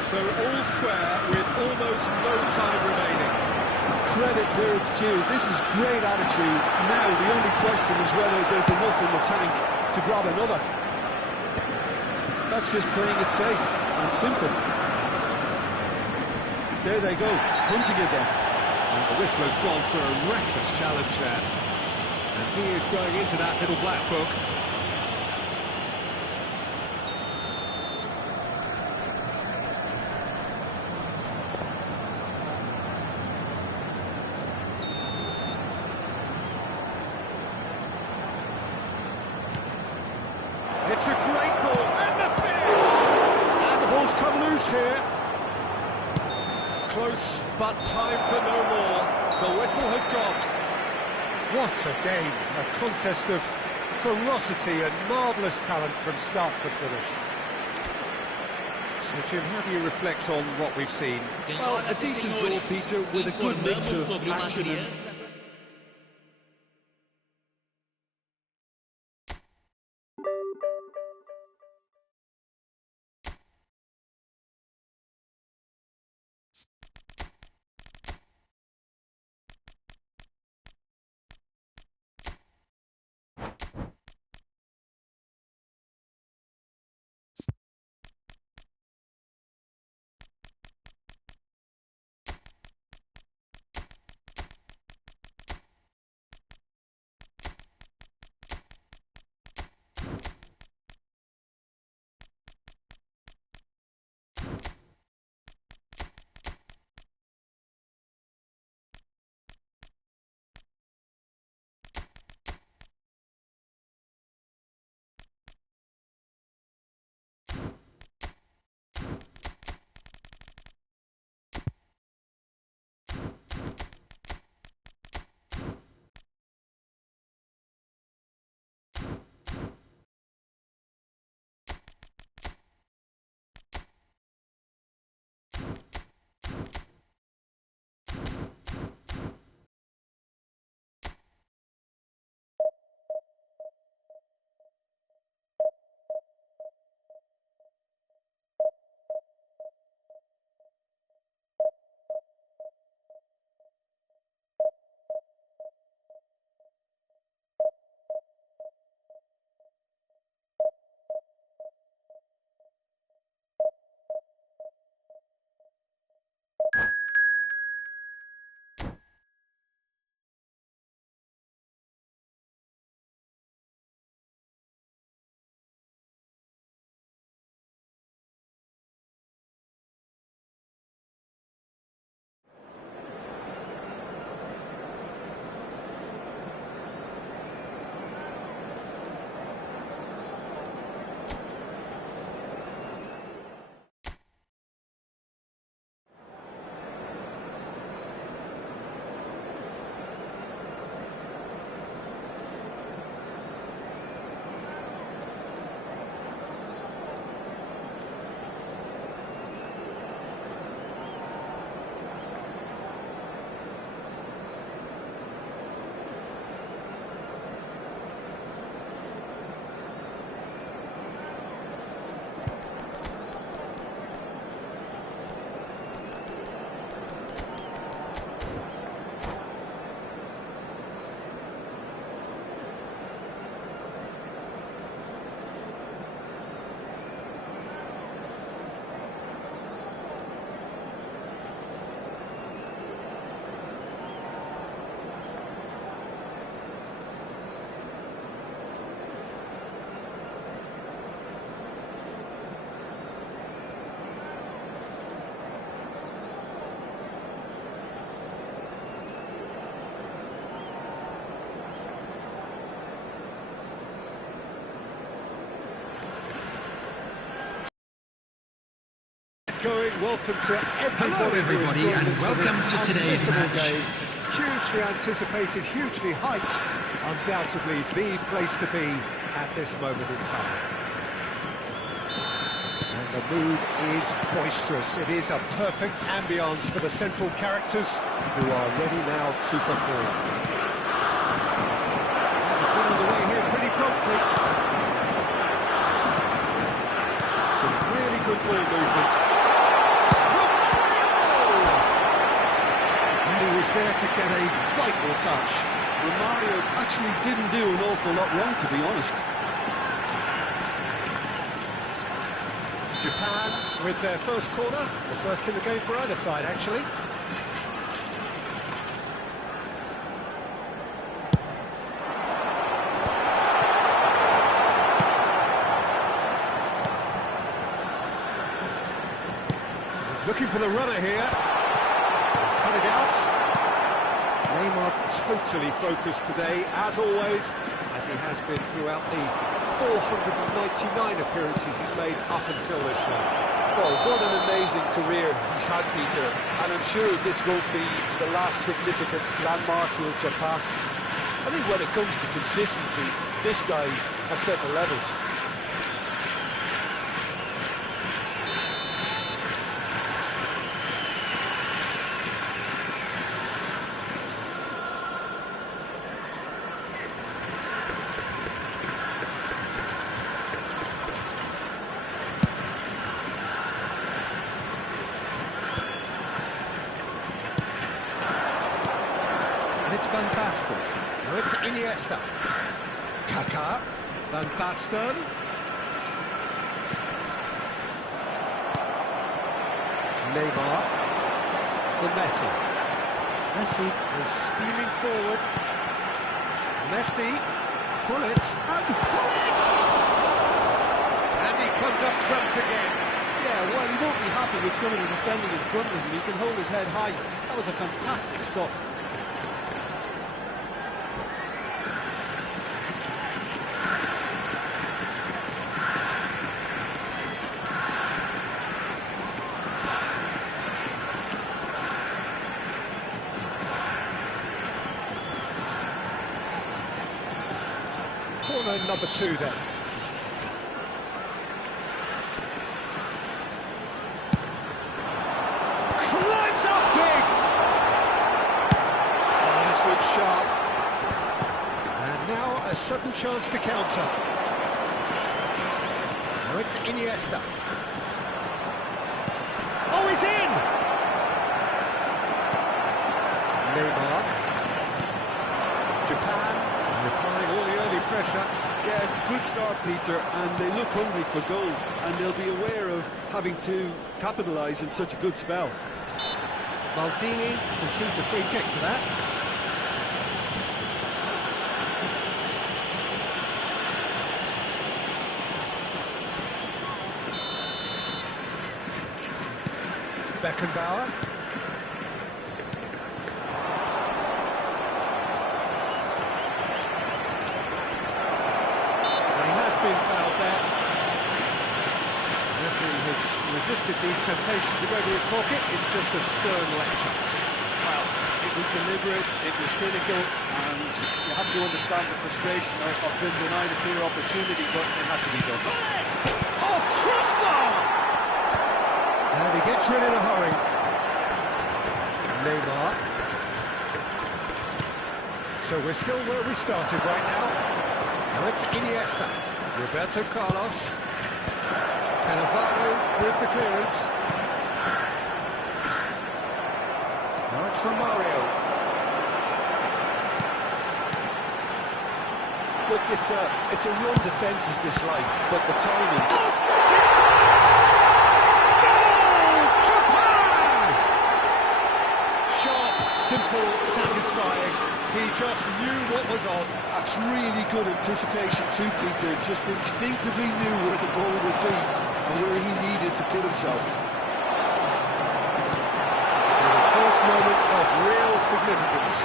So all square with almost no time remaining. Credit where it's due. This is great attitude. Now the only question is whether there's enough in the tank to grab another. That's just playing it safe and simple. There they go, hunting again. And the whistler's gone for a reckless challenge there. And he is going into that little black book. It's a great ball, and the finish! And the ball's come loose here. Close, but time for no more. The whistle has gone. What a game, a contest of ferocity and marvellous talent from start to finish. So Jim, how do you reflect on what we've seen? Well, a decent draw, Peter, with a good mix of action and... Welcome to everybody. Hello everybody and welcome to today's match. Game. Hugely anticipated, hugely hyped, undoubtedly the place to be at this moment in time. And the mood is boisterous. It is a perfect ambience for the central characters who are ready now to perform. promptly. Some really good ball movement. And he was there to get a vital touch. Romario actually didn't do an awful lot wrong, to be honest. Japan with their first corner, the first in the game for either side, actually. He's looking for the runner here. He's cut it out. Neymar totally focused today, as always, as he has been throughout the 499 appearances he's made up until this one. Well, what an amazing career he's had, Peter, and I'm sure this won't be the last significant landmark he'll surpass. I think when it comes to consistency, this guy has set the levels. It's Van Basten. Now it's Iniesta. Kaká. Van Basten. Neymar. For Messi. Messi is steaming forward. Messi. Pull it. And pull it! And he comes up trumps again. Yeah, well, he won't be happy with someone defending in front of him. He can hold his head high. That was a fantastic stop. Corner number 2 then. Climbs up big! Oh, this looks sharp. And now a sudden chance to counter. Now it's Iniesta. Oh, he's in! Neymar. Japan. Applying all the early pressure. Yeah, it's a good start, Peter, and they look hungry for goals, and they'll be aware of having to capitalise in such a good spell. Maldini concedes a free kick for that. Beckenbauer. Been fouled there. The referee has resisted the temptation to go to his pocket. It's just a stern lecture. Well, it was deliberate, it was cynical, and you have to understand the frustration of being denied a clear opportunity, but it had to be done. Oh, crossbar! And he gets rid in a hurry. Neymar. So we're still where we started right now. Now it's Iniesta. Roberto Carlos. Cannavaro with the clearance. Now it's Romario. Look, it's a run defences dislike, but the timing. Oh, set it! Goal! Japan! Sharp, simple, satisfying. He just knew what was on. That's really good anticipation too, Peter. Just instinctively knew where the ball would be and where he needed to put himself. So the first moment of real significance.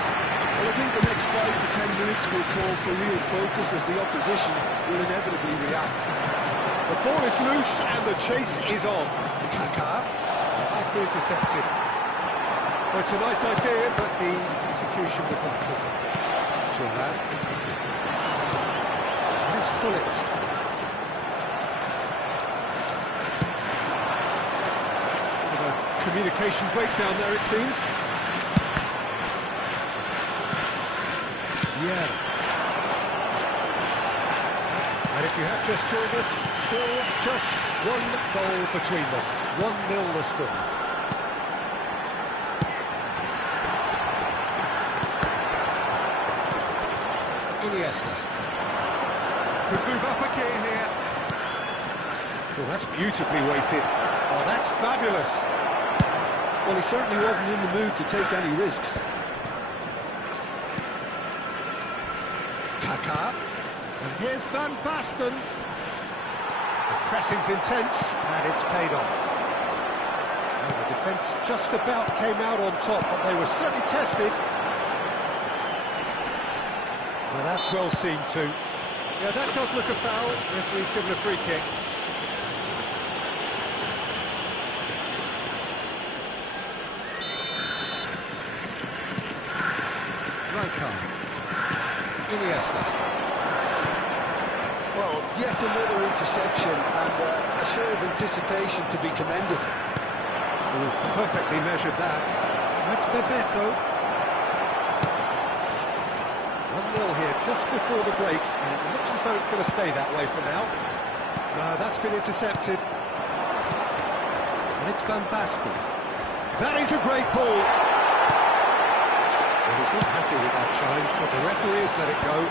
Well, I think the next 5 to 10 minutes will call for real focus as the opposition will inevitably react. The ball is loose and the chase is on. Kaká. Nicely intercepted. Well, it's a nice idea, but the execution was lacking. That. And it's Hullet. With a communication breakdown there, it seems. Yeah. if you have just joined us, still just one goal between them. 1-0 the score. Iniesta. Could move up a gear here. Well, that's beautifully weighted. Oh, that's fabulous. Well, he certainly wasn't in the mood to take any risks. Kaká. And here's Van Basten. The pressing's intense, and it's paid off. Well, the defence just about came out on top, but they were certainly tested. Well, that's well seen too. Yeah, that does look a foul. Referee's given a free kick. Iniesta. Well, yet another interception and a show of anticipation to be commended. Oh, perfectly measured that. That's Bebeto. 1-0 here just before the break, and it looks as though it's going to stay that way for now. No, that's been intercepted. And it's Van Basten. That is a great ball. Well, he's not happy with that challenge, but the referee has let it go.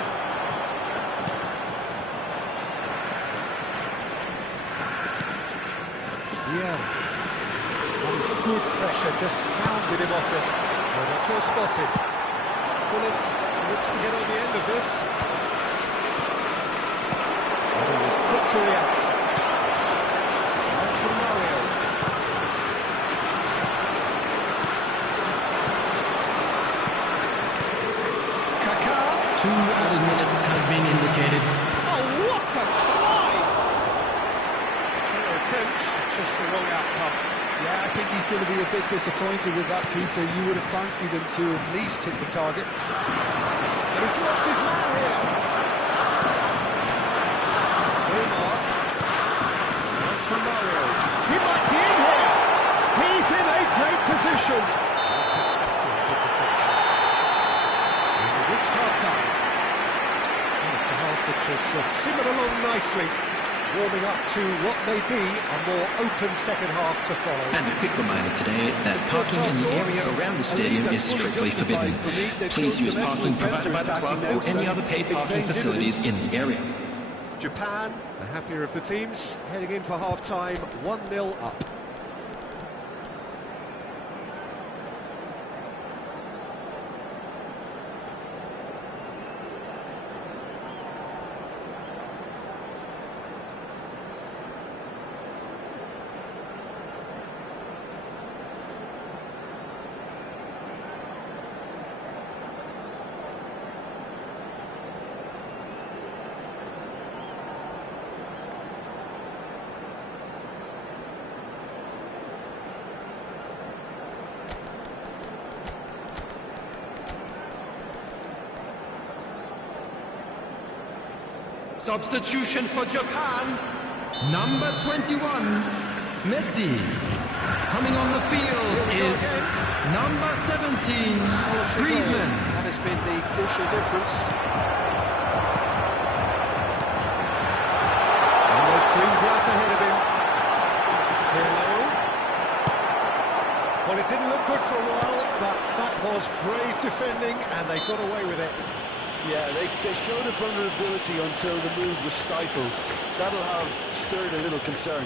Yeah. That was a good pressure, just hounded him off it. Oh, that's well spotted. Pullet looks to get on the end of this. And he was quick to react. Mario. Kaká. 2 added minutes has been indicated. Oh, what a try! Attempts, just the wrong outcome. Yeah, I think he's going to be a bit disappointed with that, Peter. You would have fancied him to at least hit the target. And he's lost his man here. Mario. He might be in here. He's in a great position. That's an excellent interception. We've reached half-time. It's a half which has simmered along nicely, warming up to what may be a more open second half to follow. And a quick reminder today that parking in the area around the stadium is strictly forbidden. Please use parking provided by the club or any other paid parking facilities in the area. Japan, the happier of the teams, heading in for half-time, 1-0 up. Substitution for Japan, number 21, Messi. Coming on the field is number 17, Griezmann. That has been the crucial difference. And there's green grass ahead of him. Hello. Well, it didn't look good for a while, but that was brave defending, and they got away with it. Yeah, they showed a vulnerability until the move was stifled. That'll have stirred a little concern.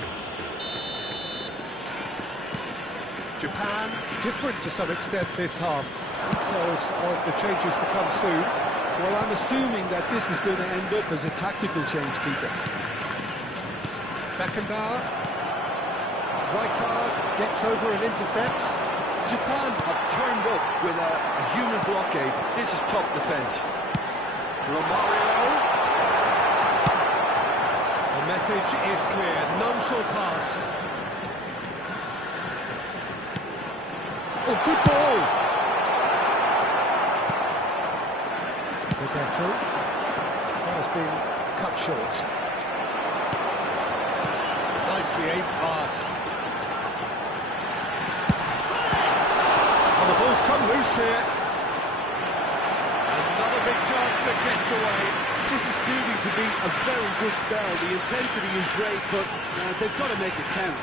Japan, different to some extent this half. Details of the changes to come soon. Well, I'm assuming that this is going to end up as a tactical change, Peter. Beckenbauer. Rijkaard gets over and intercepts. Japan have turned up with a human blockade. This is top defence. Romario. The message is clear. None shall pass. Oh, good ball. Bebeto. That has been cut short. Nicely aimed pass. And the ball's come loose here. Another big chance that gets away. This is proving to be a very good spell. The intensity is great, but they've got to make it count.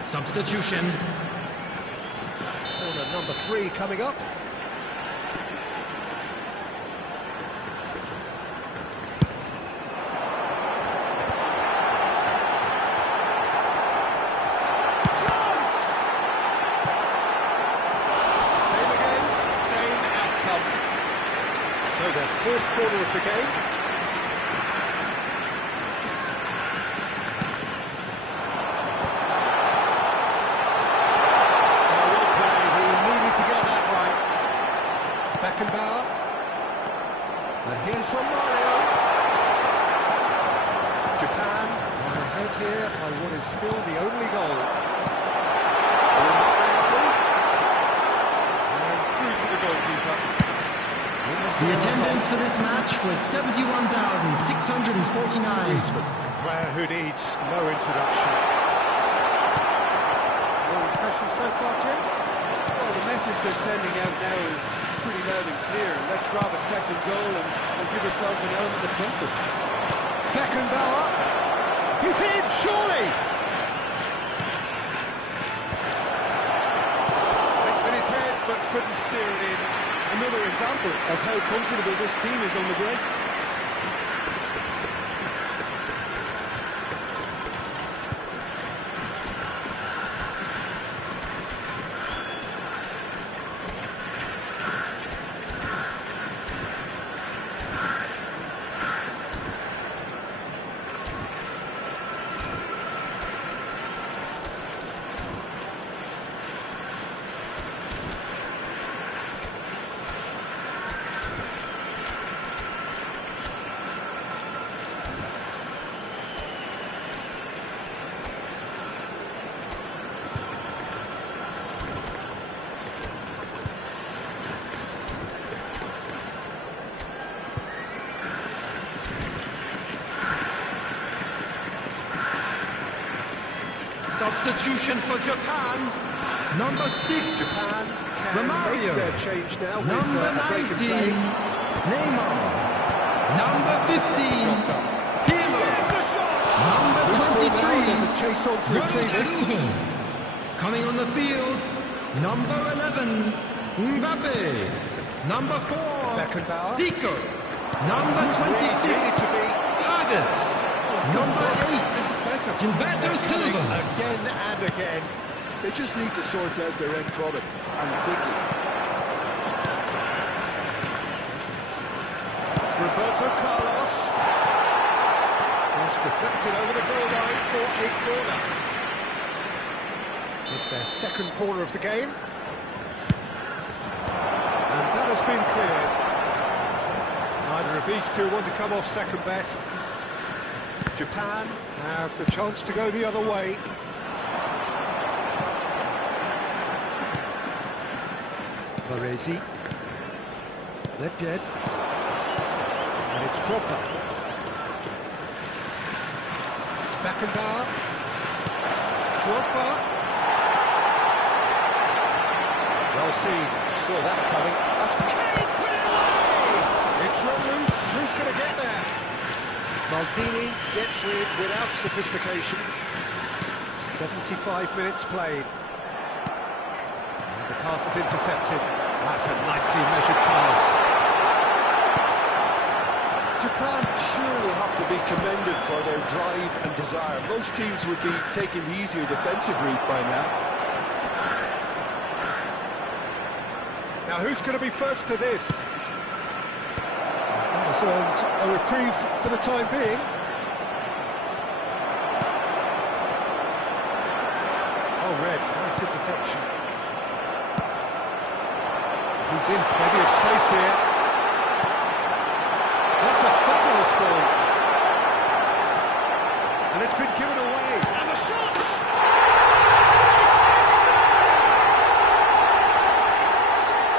Substitution. Corner number 3 coming up. Chance! Same again, same outcome. So their fourth corner of the game. And here's from Mario. Japan on ahead here by what is still the only goal. And through to the goalkeeper. The attendance for this match was 71,649. A player who needs no introduction. Your impression so far, Jim? Well, the message they're sending out now is pretty loud and clear. Let's grab a second goal and give ourselves an element of comfort. Beckenbauer. He's in, surely! With his head, but couldn't steer it in. Another example of how comfortable this team is on the break. Substitution for Japan. Number 6. Japan can Romario. make their change now with Number a break in 19. play. Neymar. Number 15. Pirlo. Here's the shot! Number This ball now 23. does a chase on to retrieve it. Ronaldo. Coming on the field. Number 11. Mbappe. Number 4. Beckenbauer. Zico. Number Really 26. needed to be. Targets. Number 8. This is better. Gilberto Silva. Again and again. They just need to sort out their end product, and quickly. Roberto Carlos. Just deflected over the goal line for a corner. It's their second corner of the game. And that has been cleared. Neither of these two want to come off second best. Japan have the chance to go the other way. Baresi. Ledved. And it's Drogba. Beckenbauer. Drogba. Well seen. Saw that coming. That's Kane put it away! It's run loose. Who's going to get there? Maldini gets rid without sophistication. 75 minutes played. And the pass is intercepted. That's a nicely measured pass. Japan surely have to be commended for their drive and desire. Most teams would be taking the easier defensive route by now. Now who's going to be first to this? That has earned a reprieve for the time being. Oh, Red, nice interception. He's in plenty of space here. That's a fabulous ball. And it's been given away. And the shots!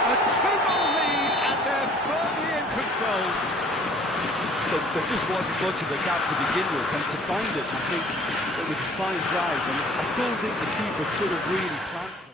A 2-goal lead, and they're firmly in control. Look, there just wasn't much of a gap to begin with, and to find it, I think it was a fine drive, and I don't think the keeper could have really planned for it.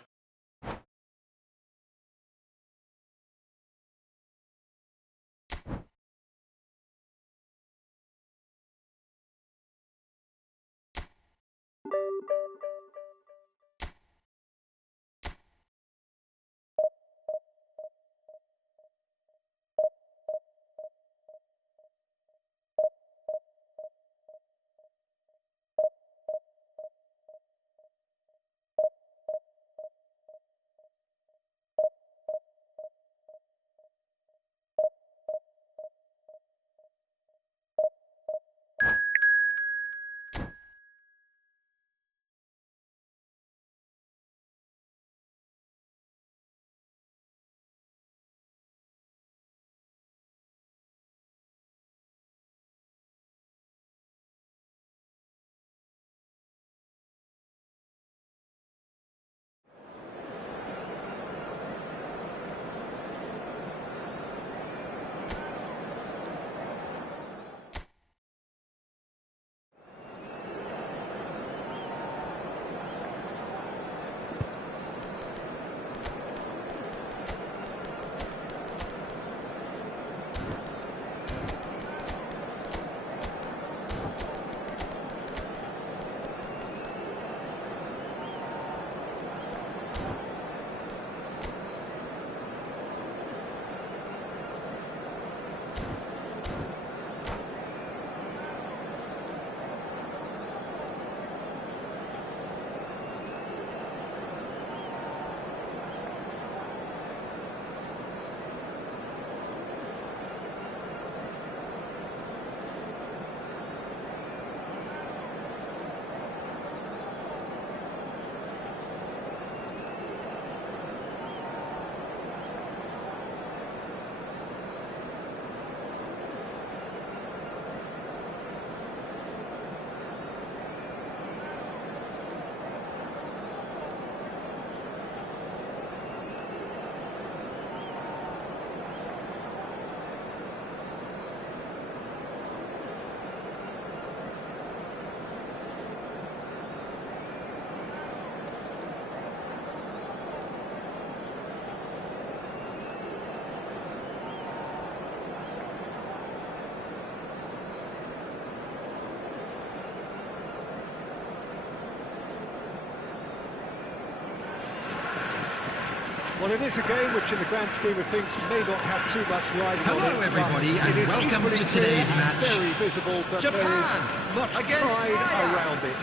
Well, it is a game which, in the grand scheme of things, may not have too much riding on it. Hello, everybody, and welcome to today's match. Very visible that Japan there is much pride France. around it.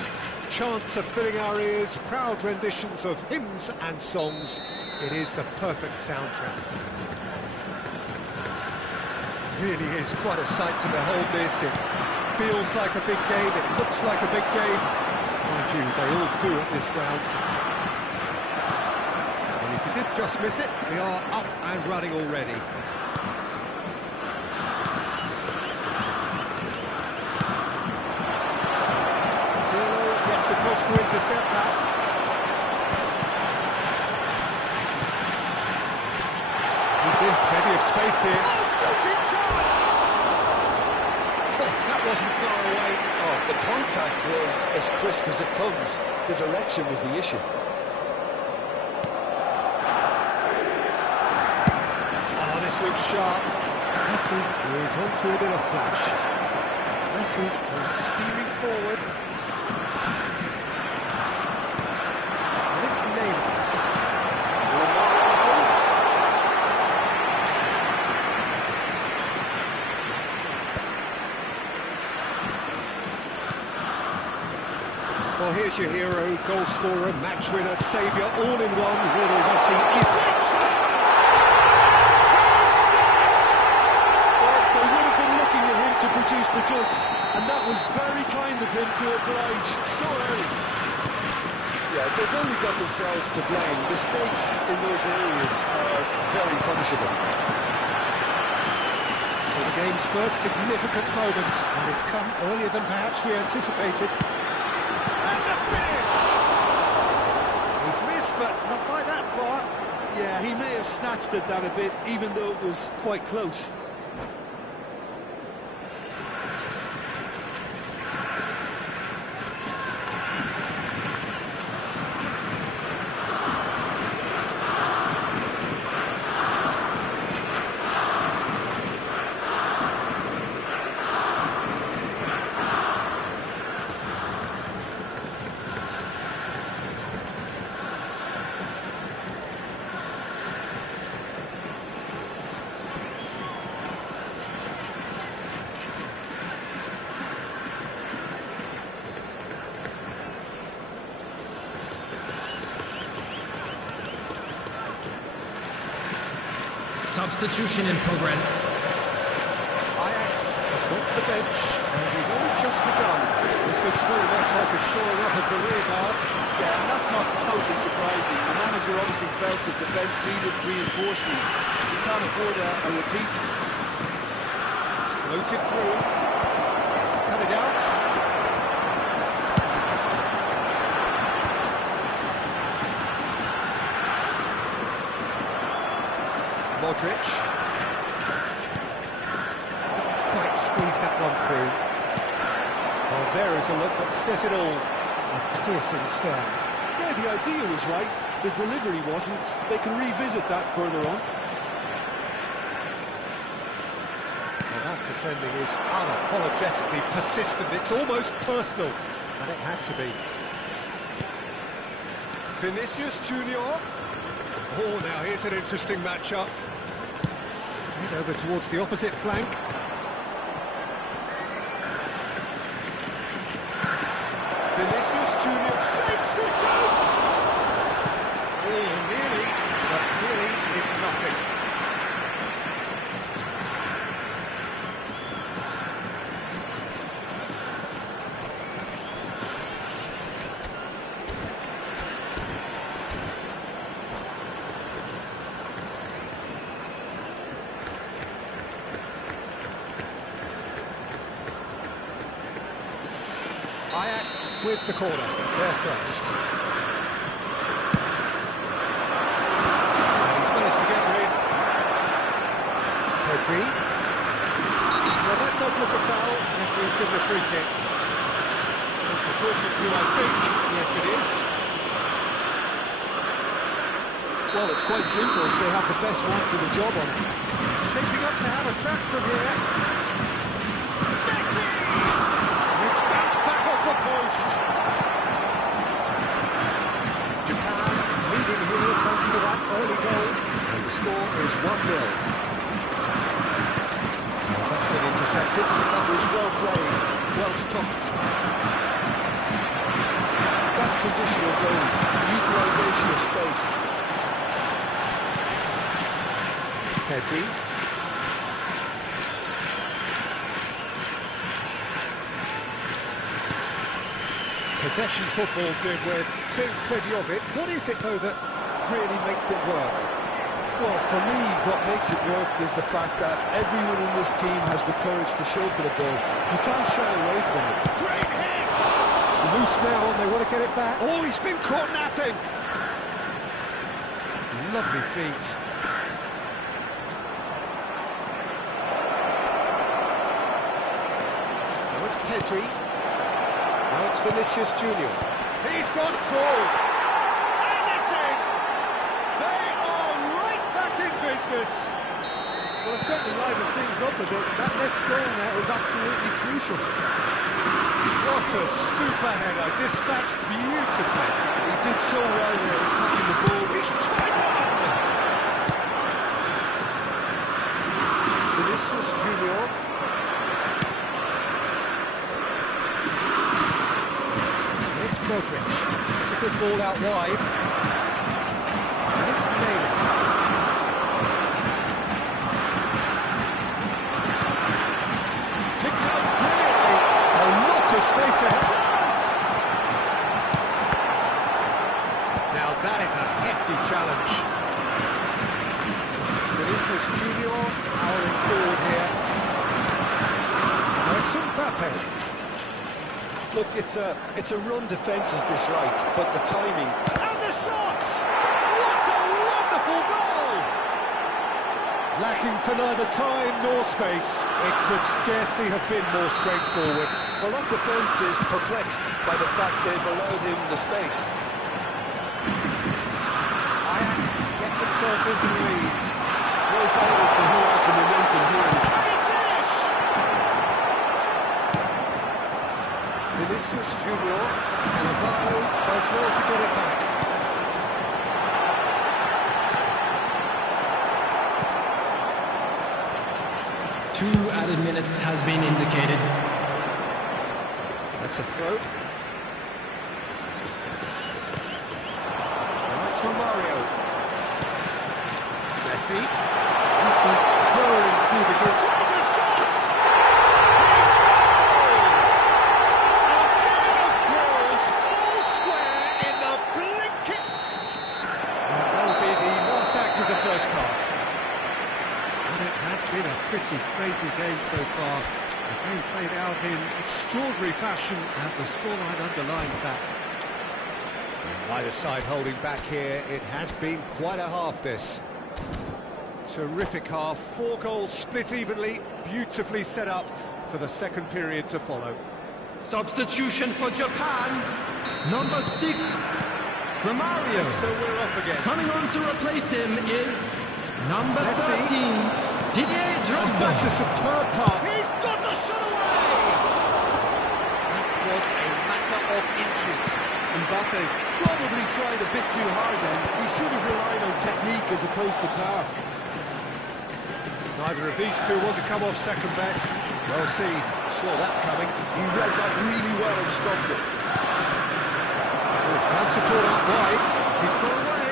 Chants are filling our ears, proud renditions of hymns and songs. It is the perfect soundtrack. Really is quite a sight to behold this. It feels like a big game, it looks like a big game. Mind you, they all do at this ground. And if you did just miss it, we are up and running already. Across to intercept that. He's in plenty of space here. Oh, shooting chance! Oh, that wasn't far away. Oh, the contact was as crisp as it comes. The direction was the issue. Oh, this looks sharp. Messi is onto it in a flash. Messi is steaming forward. There's your hero, goal scorer, match winner, saviour, all in one. Lionel Messi is... Well, they would have been looking at him to produce the goods, and that was very kind of him to oblige so early. Yeah, they've only got themselves to blame. Mistakes in those areas are very punishable. So the game's first significant moment, and it's come earlier than perhaps we anticipated. And the finish! He's missed, but not by that far. Yeah, he may have snatched at that a bit, even though it was quite close. Substitution in progress. Ajax have got to the bench, and we've only just begun. This looks very much like a shoring up of the rear guard. Yeah, and that's not totally surprising. The manager obviously felt his defence needed reinforcement. He can't afford a repeat. Floated through. To cut it out. Modric. Quite squeezed that one through. Oh, there is a look that says it all. A piercing stare. Yeah, the idea was right. The delivery wasn't. They can revisit that further on. Well, that defending is unapologetically persistent. It's almost personal. And it had to be. Vinicius Junior. Oh, now here's an interesting matchup. Over towards the opposite flank. Vinicius Junior shapes to shoot! Oh, nearly, but nearly is nothing. Ajax with the corner, there first. And he's managed to get rid. Pedri. Well, that does look a foul. Referee's given a free kick. Just to talking to, I think. Yes, it is. Well, it's quite simple. They have the best man for the job on it. Shaping up to have a track from here. Messi! It's bounced back off the post. Japan leading here thanks to that early goal. And the score is 1-0. That's been intercepted. That was well played, well stopped. That's positional goal, utilisation of space. Pedri. Possession football, Jim, we're seeing plenty of it. What is it, though, that really makes it work? Well, for me, what makes it work is the fact that everyone in this team has the courage to show for the ball. You can't shy away from it. Great hit! It's loose now, and they want to get it back. Oh, he's been caught napping! Lovely feet. Now it's Pedri. Now it's Vinicius Junior. He's gone through! And it's in! They are right back in business! Well, it certainly livened things up a bit. That next goal now is absolutely crucial. What a super header, dispatched beautifully. He did so well there, attacking the ball. He's tried one! Vinicius Junior. It's Modric. It's a good ball out wide. And it's Neymar. Picked up brilliantly. A lot of space ahead. Chance! Now that is a hefty challenge. Vinicius Junior powering forward here. Now it's Mbappe. Look, it's a run defence, is this right? But the timing. And the shot! What a wonderful goal! Lacking for neither time nor space, it could scarcely have been more straightforward. Well, that defence is perplexed by the fact they've allowed him the space. Ajax get themselves into the lead. No doubt as to who has the momentum here. Can he finish? Vinicius Junior, Cannavaro does well to get it back. Two added minutes has been indicated. That's a throw. That's Romario. Messi. Messi pouring through the goods. There's a shot! Been a pretty crazy game so far. The game played out in extraordinary fashion, and the scoreline underlines that. And neither side holding back here. It has been quite a half, this. Terrific half. 4 goals split evenly, beautifully set up for the second period to follow. Substitution for Japan, number 6, Romario. And so we're off again. Coming on to replace him is number Messi. 13. And that's a superb pass. He's got the shot away! That was a matter of inches. Mbappe probably tried a bit too hard then. He should have relied on technique as opposed to power. Neither of these two want to come off second best. Well, see, saw that coming. He read that really well and stopped it. There's fan support out wide. He's got away.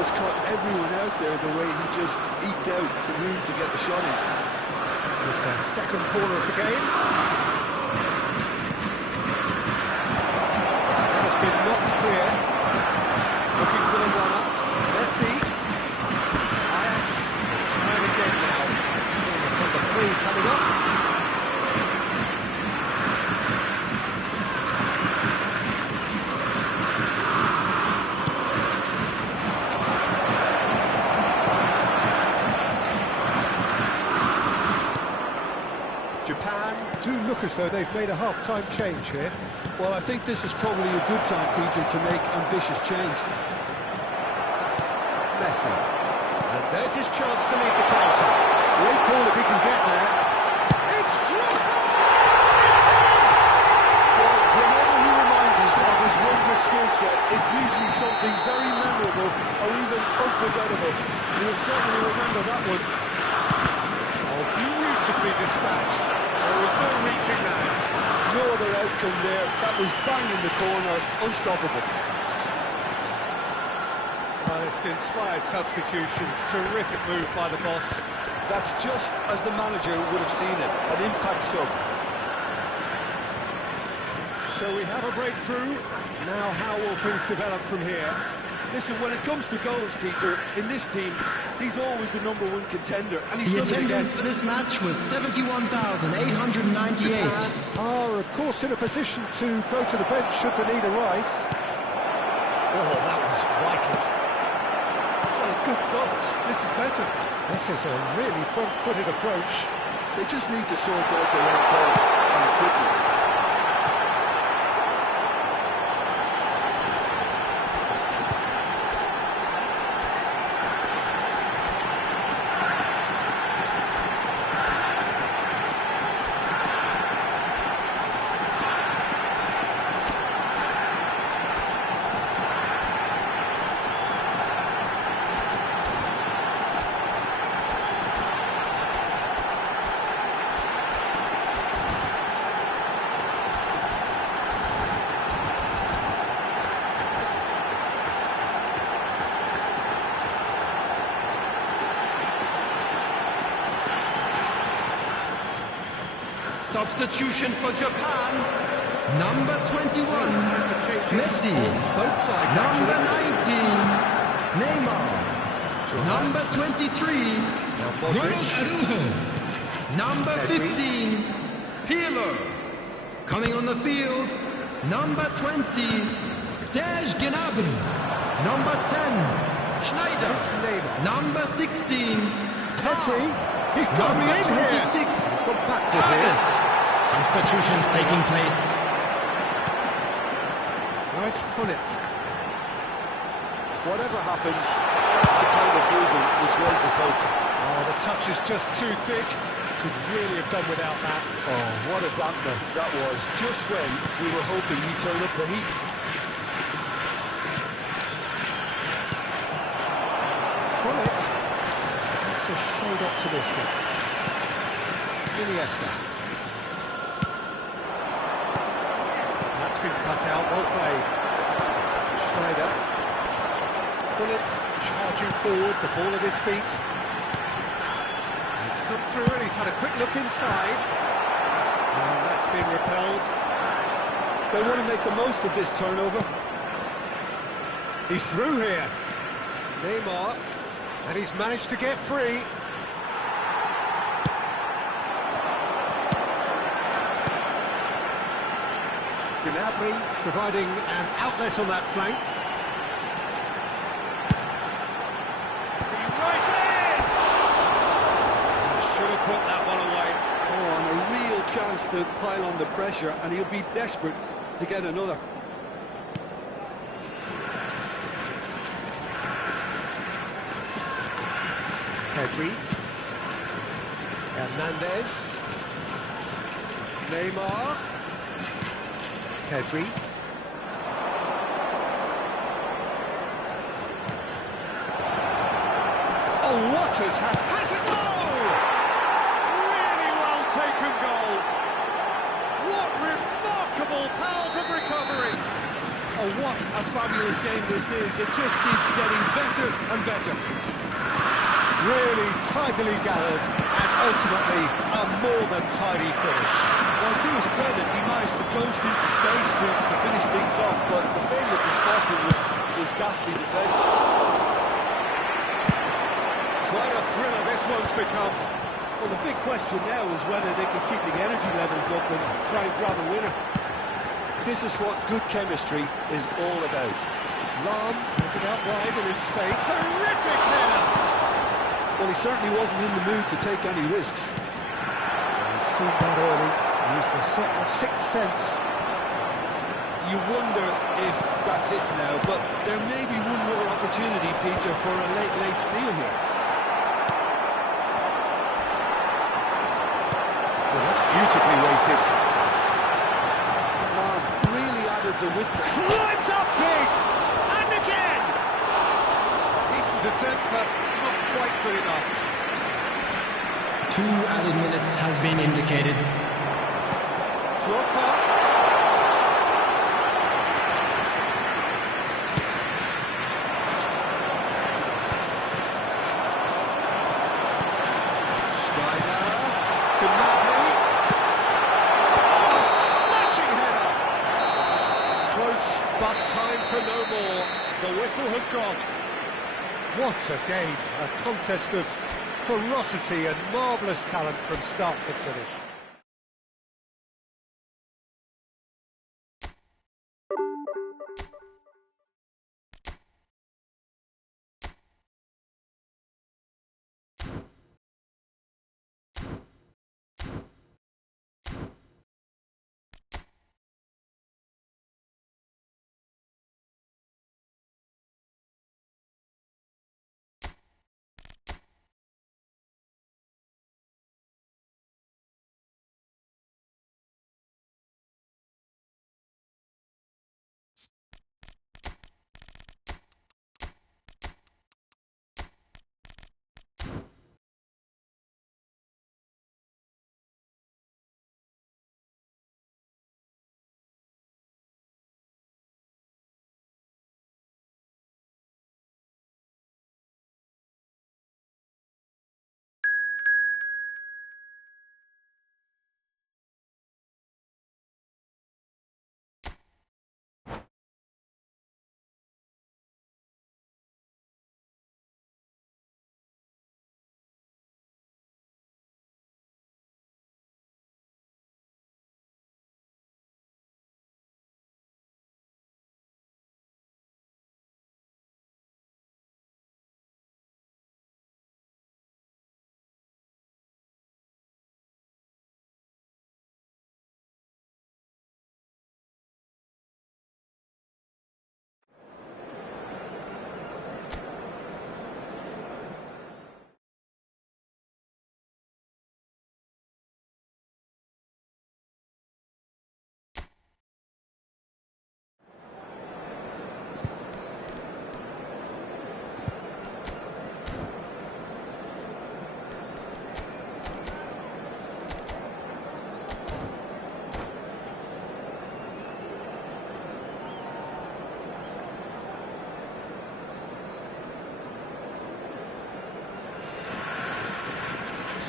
Caught everyone out there the way he just eked out the room to get the shot in. It's their second corner of the game. That has been knocked clear. Looking for the runner. Messi. Ajax trying again now. Number 3 coming up. Japan do look as though they've made a half-time change here. Well, I think this is probably a good time, Peter, to make ambitious change. Messi. And there's his chance to lead the counter. Great ball if he can get there. It's dropped! Well, whenever he reminds us of his wonderful skill set, it's usually something very memorable or even unforgettable. We'll certainly remember that one. Oh, beautifully dispatched. There was no reaching that. No other outcome there. That was bang in the corner, unstoppable. Well, it's an inspired substitution. Terrific move by the boss. That's just as the manager would have seen it, an impact sub. So we have a breakthrough. Now how will things develop from here? Listen, when it comes to goals, Peter, in this team, he's always the #1 contender, and he's The done it again. attendance for this match was 71,898. Japan are, of course, in a position to go to the bench should the need arise. Oh, that was vital. Well, it's good stuff. This is better. This is a really front-footed approach. They just need to sort out their own players, and quickly. Substitution for Japan. Number 21, Messi. Both sides, Number actually. 19, Neymar. Number 23, Ronald Araujo. Number 15, Pirlo. Coming on the field, number 20, Serge Gnabry. Number 10, Schneider. Number 16, Petty. He's got me in here. 26, He's got backward here. Substitutions taking place. Now it's Gullit. Whatever happens, that's the kind of movement which raises hope. Oh, the touch is just too thick. Could really have done without that. Oh, what a dampener that was, just when we were hoping he'd turn up the heat. Gullit. That's a shade optimistic. Iniesta. That's been cut out, well played. Schneider. Gullit charging forward, the ball at his feet. It's come through and he's had a quick look inside. And that's being repelled. They want to make the most of this turnover. He's through here. Neymar. And he's managed to get free. Gnabry providing an outlet on that flank. He rises! He should have put that one away. Oh, and a real chance to pile on the pressure, and he'll be desperate to get another. Pedri. Hernandez. Neymar. Pedri. Oh, what has happened? Has a goal! Really well taken goal. What remarkable powers of recovery. Oh, what a fabulous game this is. It just keeps getting better and better. Really tidily gathered and ultimately a more than tidy finish. Well, to his credit, he managed to ghost into space to finish things off, but the failure to spot him was ghastly defence. Quite a thriller this one's become. Well, the big question now is whether they can keep the energy levels up and try and grab a winner. This is what good chemistry is all about. Lam has it out wide and in space. Terrific header! Well, he certainly wasn't in the mood to take any risks. He's seen that early. Used a certain sixth sense. You wonder if that's it now, but there may be one more opportunity, Peter, for a late steal here. Well, that's beautifully weighted. Man, really added the width. Climbs up big! And again! Decent attempt, but not quite good enough. 2 added minutes has been indicated. Drogba. Schneider. Gnabry. Oh, smashing header! Close, but time for no more. The whistle has gone. What a game, a contest of ferocity and marvellous talent from start to finish.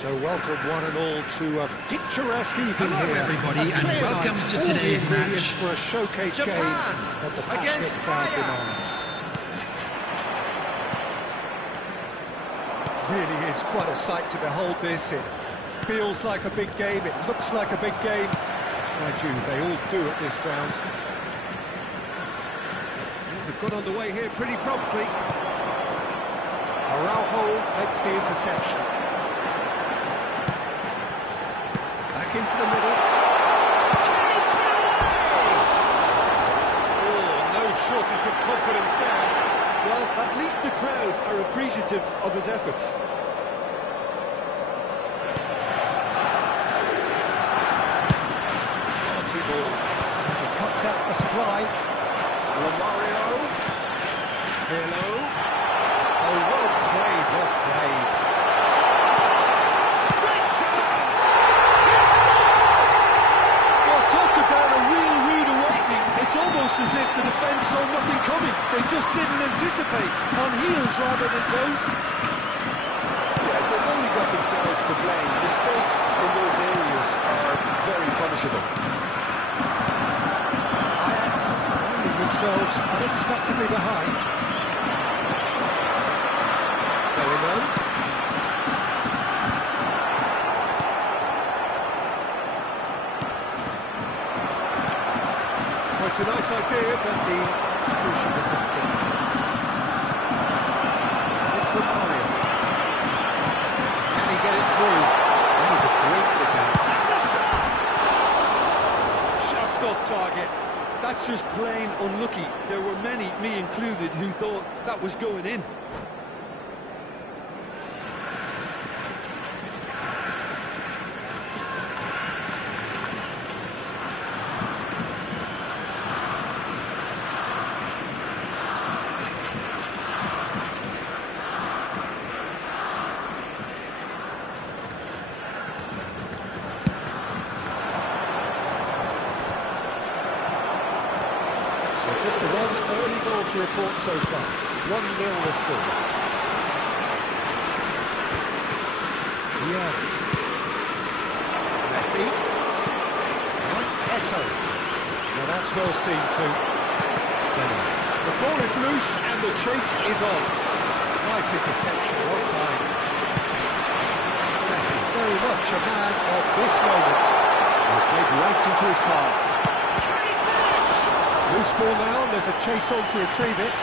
So welcome one and all to a picturesque evening Hello here. everybody and welcome to today's match. For a showcase Japan game that the passionate crowd demands. Really is quite a sight to behold this. It feels like a big game, it looks like a big game. Mind you, they all do at this ground. Things have got underway here pretty promptly. Araujo makes the interception. Back into the middle. Oh, no shortage of confidence there. Well, at least the crowd are appreciative of his efforts. Quality ball. He cuts out the supply. Romario. Pirlo. Oh, well played, well played. Great chance! Well, talk about a real rude awakening. It's almost as if the defence saw nothing coming. They just didn't anticipate, on heels rather than toes. Yeah, they've only got themselves to blame. Mistakes in those areas are very punishable. Ajax finding themselves unexpectedly behind. Bellingham. Well, it's a nice idea, but the execution was lacking. It's Romario. Can he get it through? That was a great kick out. And the shot! Just off target. That's just plain unlucky. There were many, me included, who thought that was going in. Just the one early goal to report so far. 1-0 the score. Yeah. Messi. Now it's Eto. Now that's well seen too. The ball is loose and the chase is on. Nice interception, well timed. Messi, very much a man of this moment. He played right into his path. Loose ball now, and there's a chase on to retrieve it.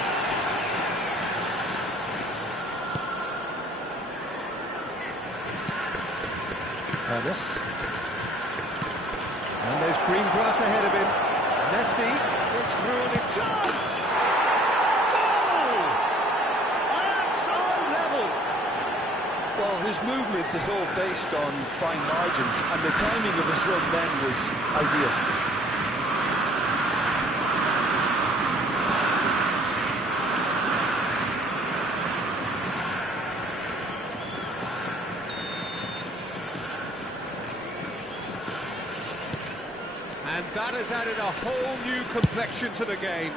Hermes. And there's green grass ahead of him. Messi gets through on his chance! Goal! Ajax are level! Well, his movement is all based on fine margins, and the timing of his run then was ideal. And that has added a whole new complexion to the game.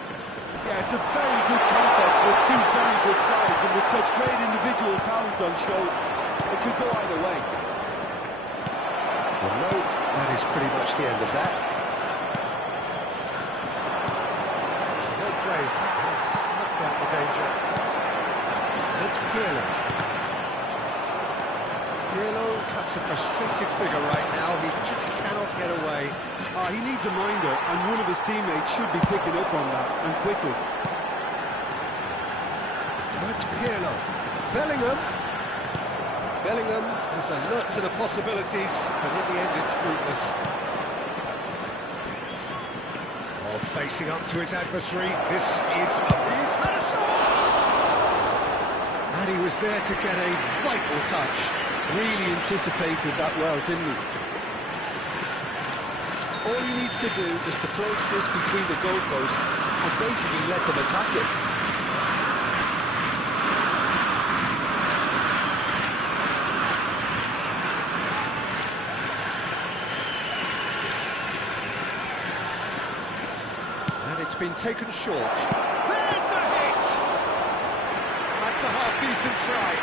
Yeah, it's a very good contest with two very good sides, and with such great individual talent on show, it could go either way. Well, no, that is pretty much the end of that. Well played, that has snuffed out the danger. And it's Pirlo. Pirlo cuts a frustrated figure right now, he just cannot get away. He needs a minder, and one of his teammates should be picking up on that, and quickly. That's Pirlo. Bellingham. Bellingham is alert to the possibilities, but in the end it's fruitless. Oh, facing up to his adversary, this is he's had a shot! And he was there to get a vital touch. Really anticipated that well, didn't he? All he needs to do is to place this between the goalposts and basically let them attack it. And it's been taken short. There's the hit! That's a half-decent try.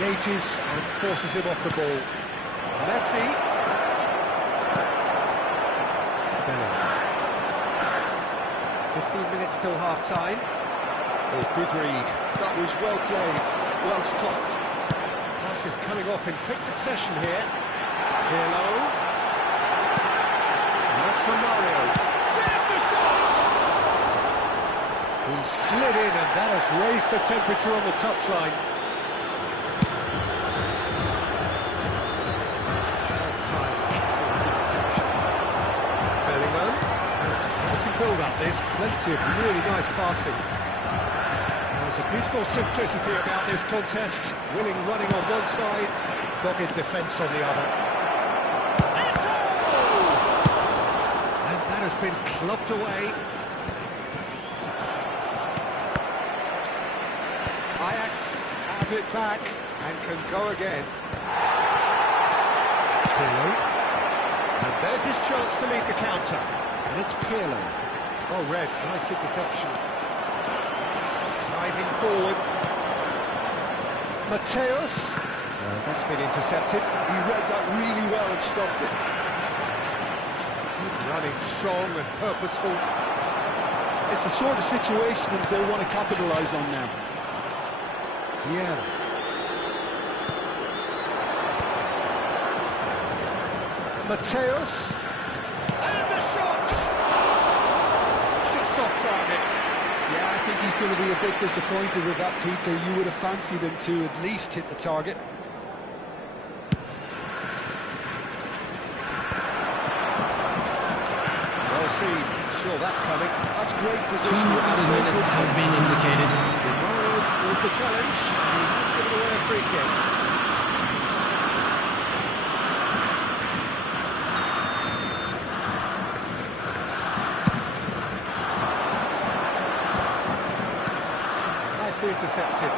engages and forces him off the ball. Messi. Bellingham. 15 minutes till half-time. Oh, good read. That was well played, well stopped. Pass is coming off in quick succession here. Pirlo. Now from Mario. There's the shot! He slid in and that has raised the temperature on the touchline. Excellent interception. Bellingham. And it's a promising build-up, this. Plenty of really nice passing. There's a beautiful simplicity about this contest. Willing running on one side, dogged defence on the other. And that has been clubbed away. Ajax have it back and can go again. Pirlo. And there's his chance to lead the counter. And it's Pirlo. Well read, nice interception. Driving forward. Mateus. That's been intercepted. He read that really well and stopped it. Good running, strong and purposeful. It's the sort of situation that they'll want to capitalise on now. Yeah. Mateus. And the shot! Just off target. Yeah, I think he's going to be a bit disappointed with that, Peter. You would have fancied him to at least hit the target. Well seen. Saw that coming. That's great 2 position. added minutes has been indicated. Mario with the challenge, and he has given away a free kick. Nicely intercepted.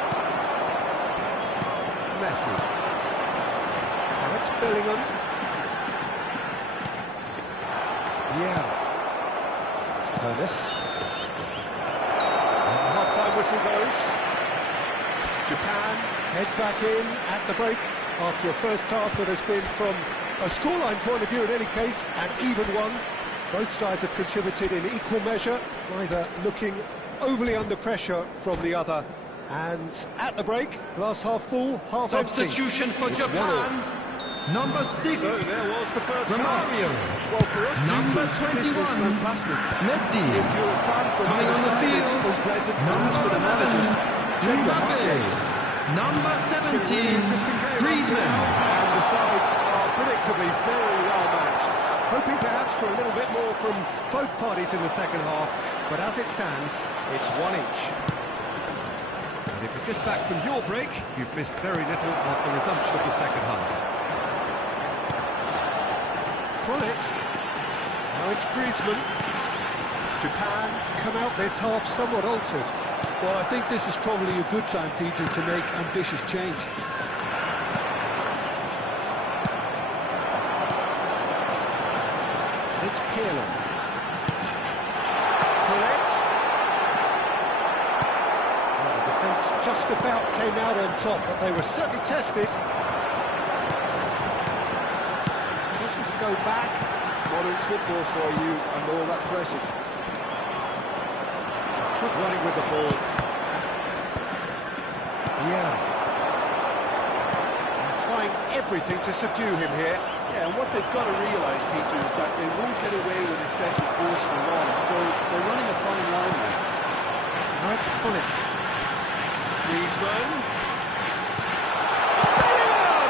Messi. Now it's Bellingham. Yeah. Ernest. And the half-time whistle goes. Japan head back in at the break after a first half that has been, from a scoreline point of view in any case, an even one. Both sides have contributed in equal measure, neither looking overly under pressure from the other. And at the break, glass half full, half empty. Substitution for Japan. Number 6. So there was the first Romario. half. Well, for us, Number this 21. is fantastic. Messi. If you're a fan from Coming either on the side, it's field. unpleasant, and as for Number the managers, 11. check your heart rate. Mbappe. Number It's been a really 17. interesting game up to Griezmann. now, and the sides are predictably very well matched. Hoping perhaps for a little bit more from both parties in the second half, but as it stands, it's 1 each. And if you're just back from your break, you've missed very little of the resumption of the second half. Kronic. Now it's Griezmann. Japan come out this half somewhat altered. Well, I think this is probably a good time, Peter, to make ambitious change. It's Pirlo. Kronic. Well, the defence just about came out on top, but they were certainly tested. He's chosen to go back. Modern football for you and all that pressing. It's good running with the ball. Yeah. They're trying everything to subdue him here. Yeah, and what they've got to realise, Peter, is that they won't get away with excessive force for long, so they're running a fine line now. Now it's Kronic. Griezmann. Bellingham!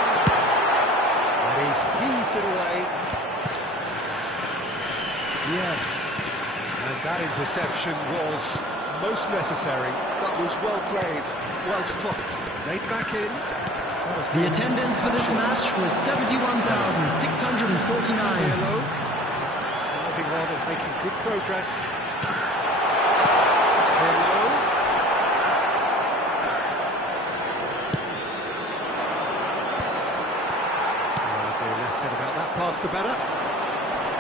And he's heaved it away. Yeah. And that interception was most necessary. That was well played, well stopped. Laid back in. The attendance for this match was 71,649. Pirlo. Driving on and making good progress. Pirlo. The less said about that pass, the better.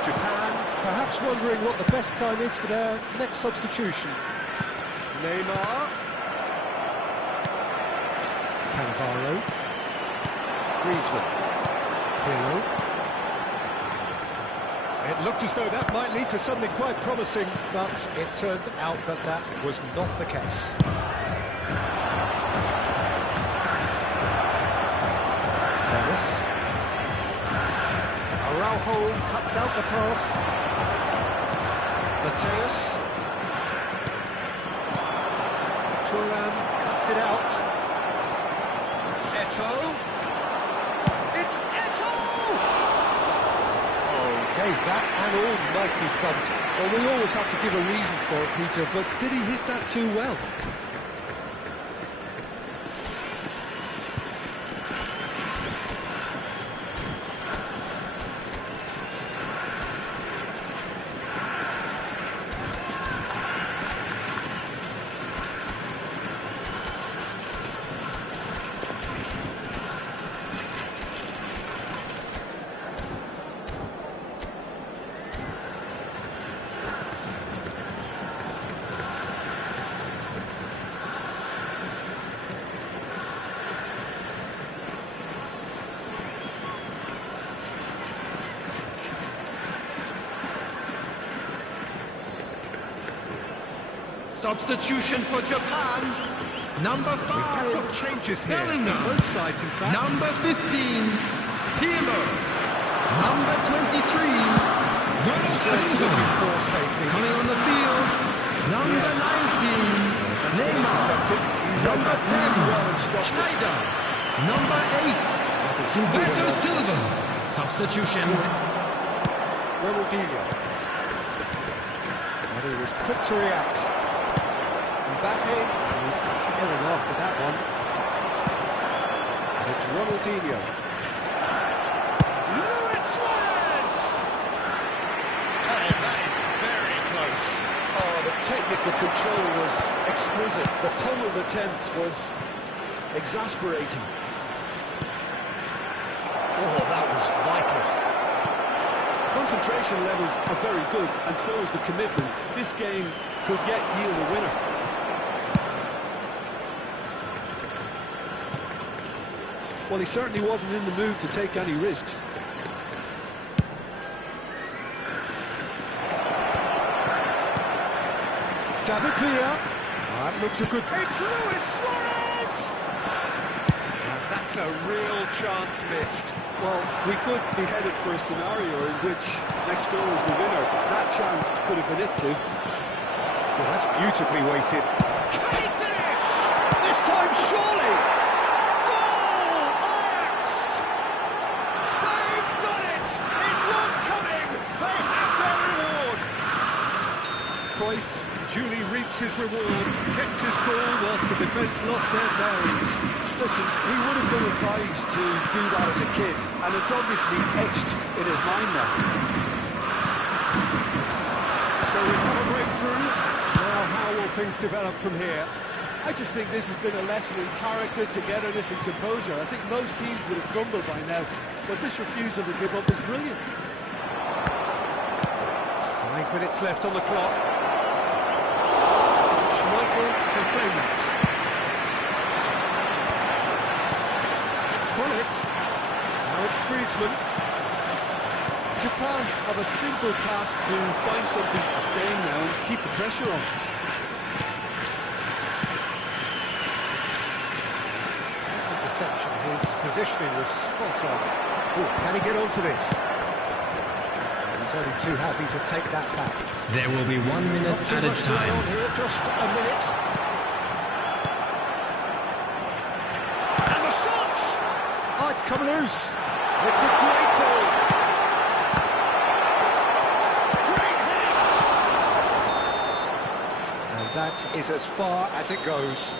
Japan perhaps wondering what the best time is for their next substitution. Neymar. Cannavaro. Griezmann. Pirlo. It looked as though that might lead to something quite promising, but it turned out that that was not the case. Dennis. Araujo cuts out the pass. Mateus. Thuram cuts it out. Eto'o. It's Eto'o! Gave that an almighty thump. Well, we always have to give a reason for it, Peter, but did he hit that too well? Substitution for Japan. Number 5. We've got changes here. Bellingham. Both sides, in fact. Number 15. Pirlo. Number 23. Looking for safety. Coming on the field. Number 19. Neymar. Intercepted. Number 10. Schneider. Number 8. Humberto Silva. Substitution. Ronaldinho. And he was quick to react. Mbappe is heading after that one. And it's Ronaldinho. Luis Suarez! That is very close. Oh, the technical control was exquisite. The pummeled attempt was exasperating. Oh, that was vital. Concentration levels are very good, and so is the commitment. This game could yet yield a winner. Well, he certainly wasn't in the mood to take any risks. David Villa. That looks a good... It's Luis Suarez! And that's a real chance missed. Well, we could be headed for a scenario in which next goal is the winner. That chance could have been it too. Well, that's beautifully weighted. Can he finish? This time, surely! Goal! Ajax! They've done it! It was coming! They have their reward! Cruyff duly reaps his reward, kept his cool whilst the defence lost their bearings. Listen, he would have been advised to do that as a kid, and it's obviously etched in his mind now. So we have a breakthrough. Now how will things develop from here? I just think this has been a lesson in character, togetherness and composure. I think most teams would have crumbled by now, but this refusal to give up is brilliant. 5 minutes left on the clock. Schmeichel can play that. Now it's Griezmann. Japan have a simple task to find something to sustain now and keep the pressure on. This interception, his positioning was spot on. Oh, can he get onto this? He's only too happy to take that back. There will be 1 minute at a time. Here, just a minute. And the shot! Oh, it's come loose. It's a great ball. Great hit! And that is as far as it goes.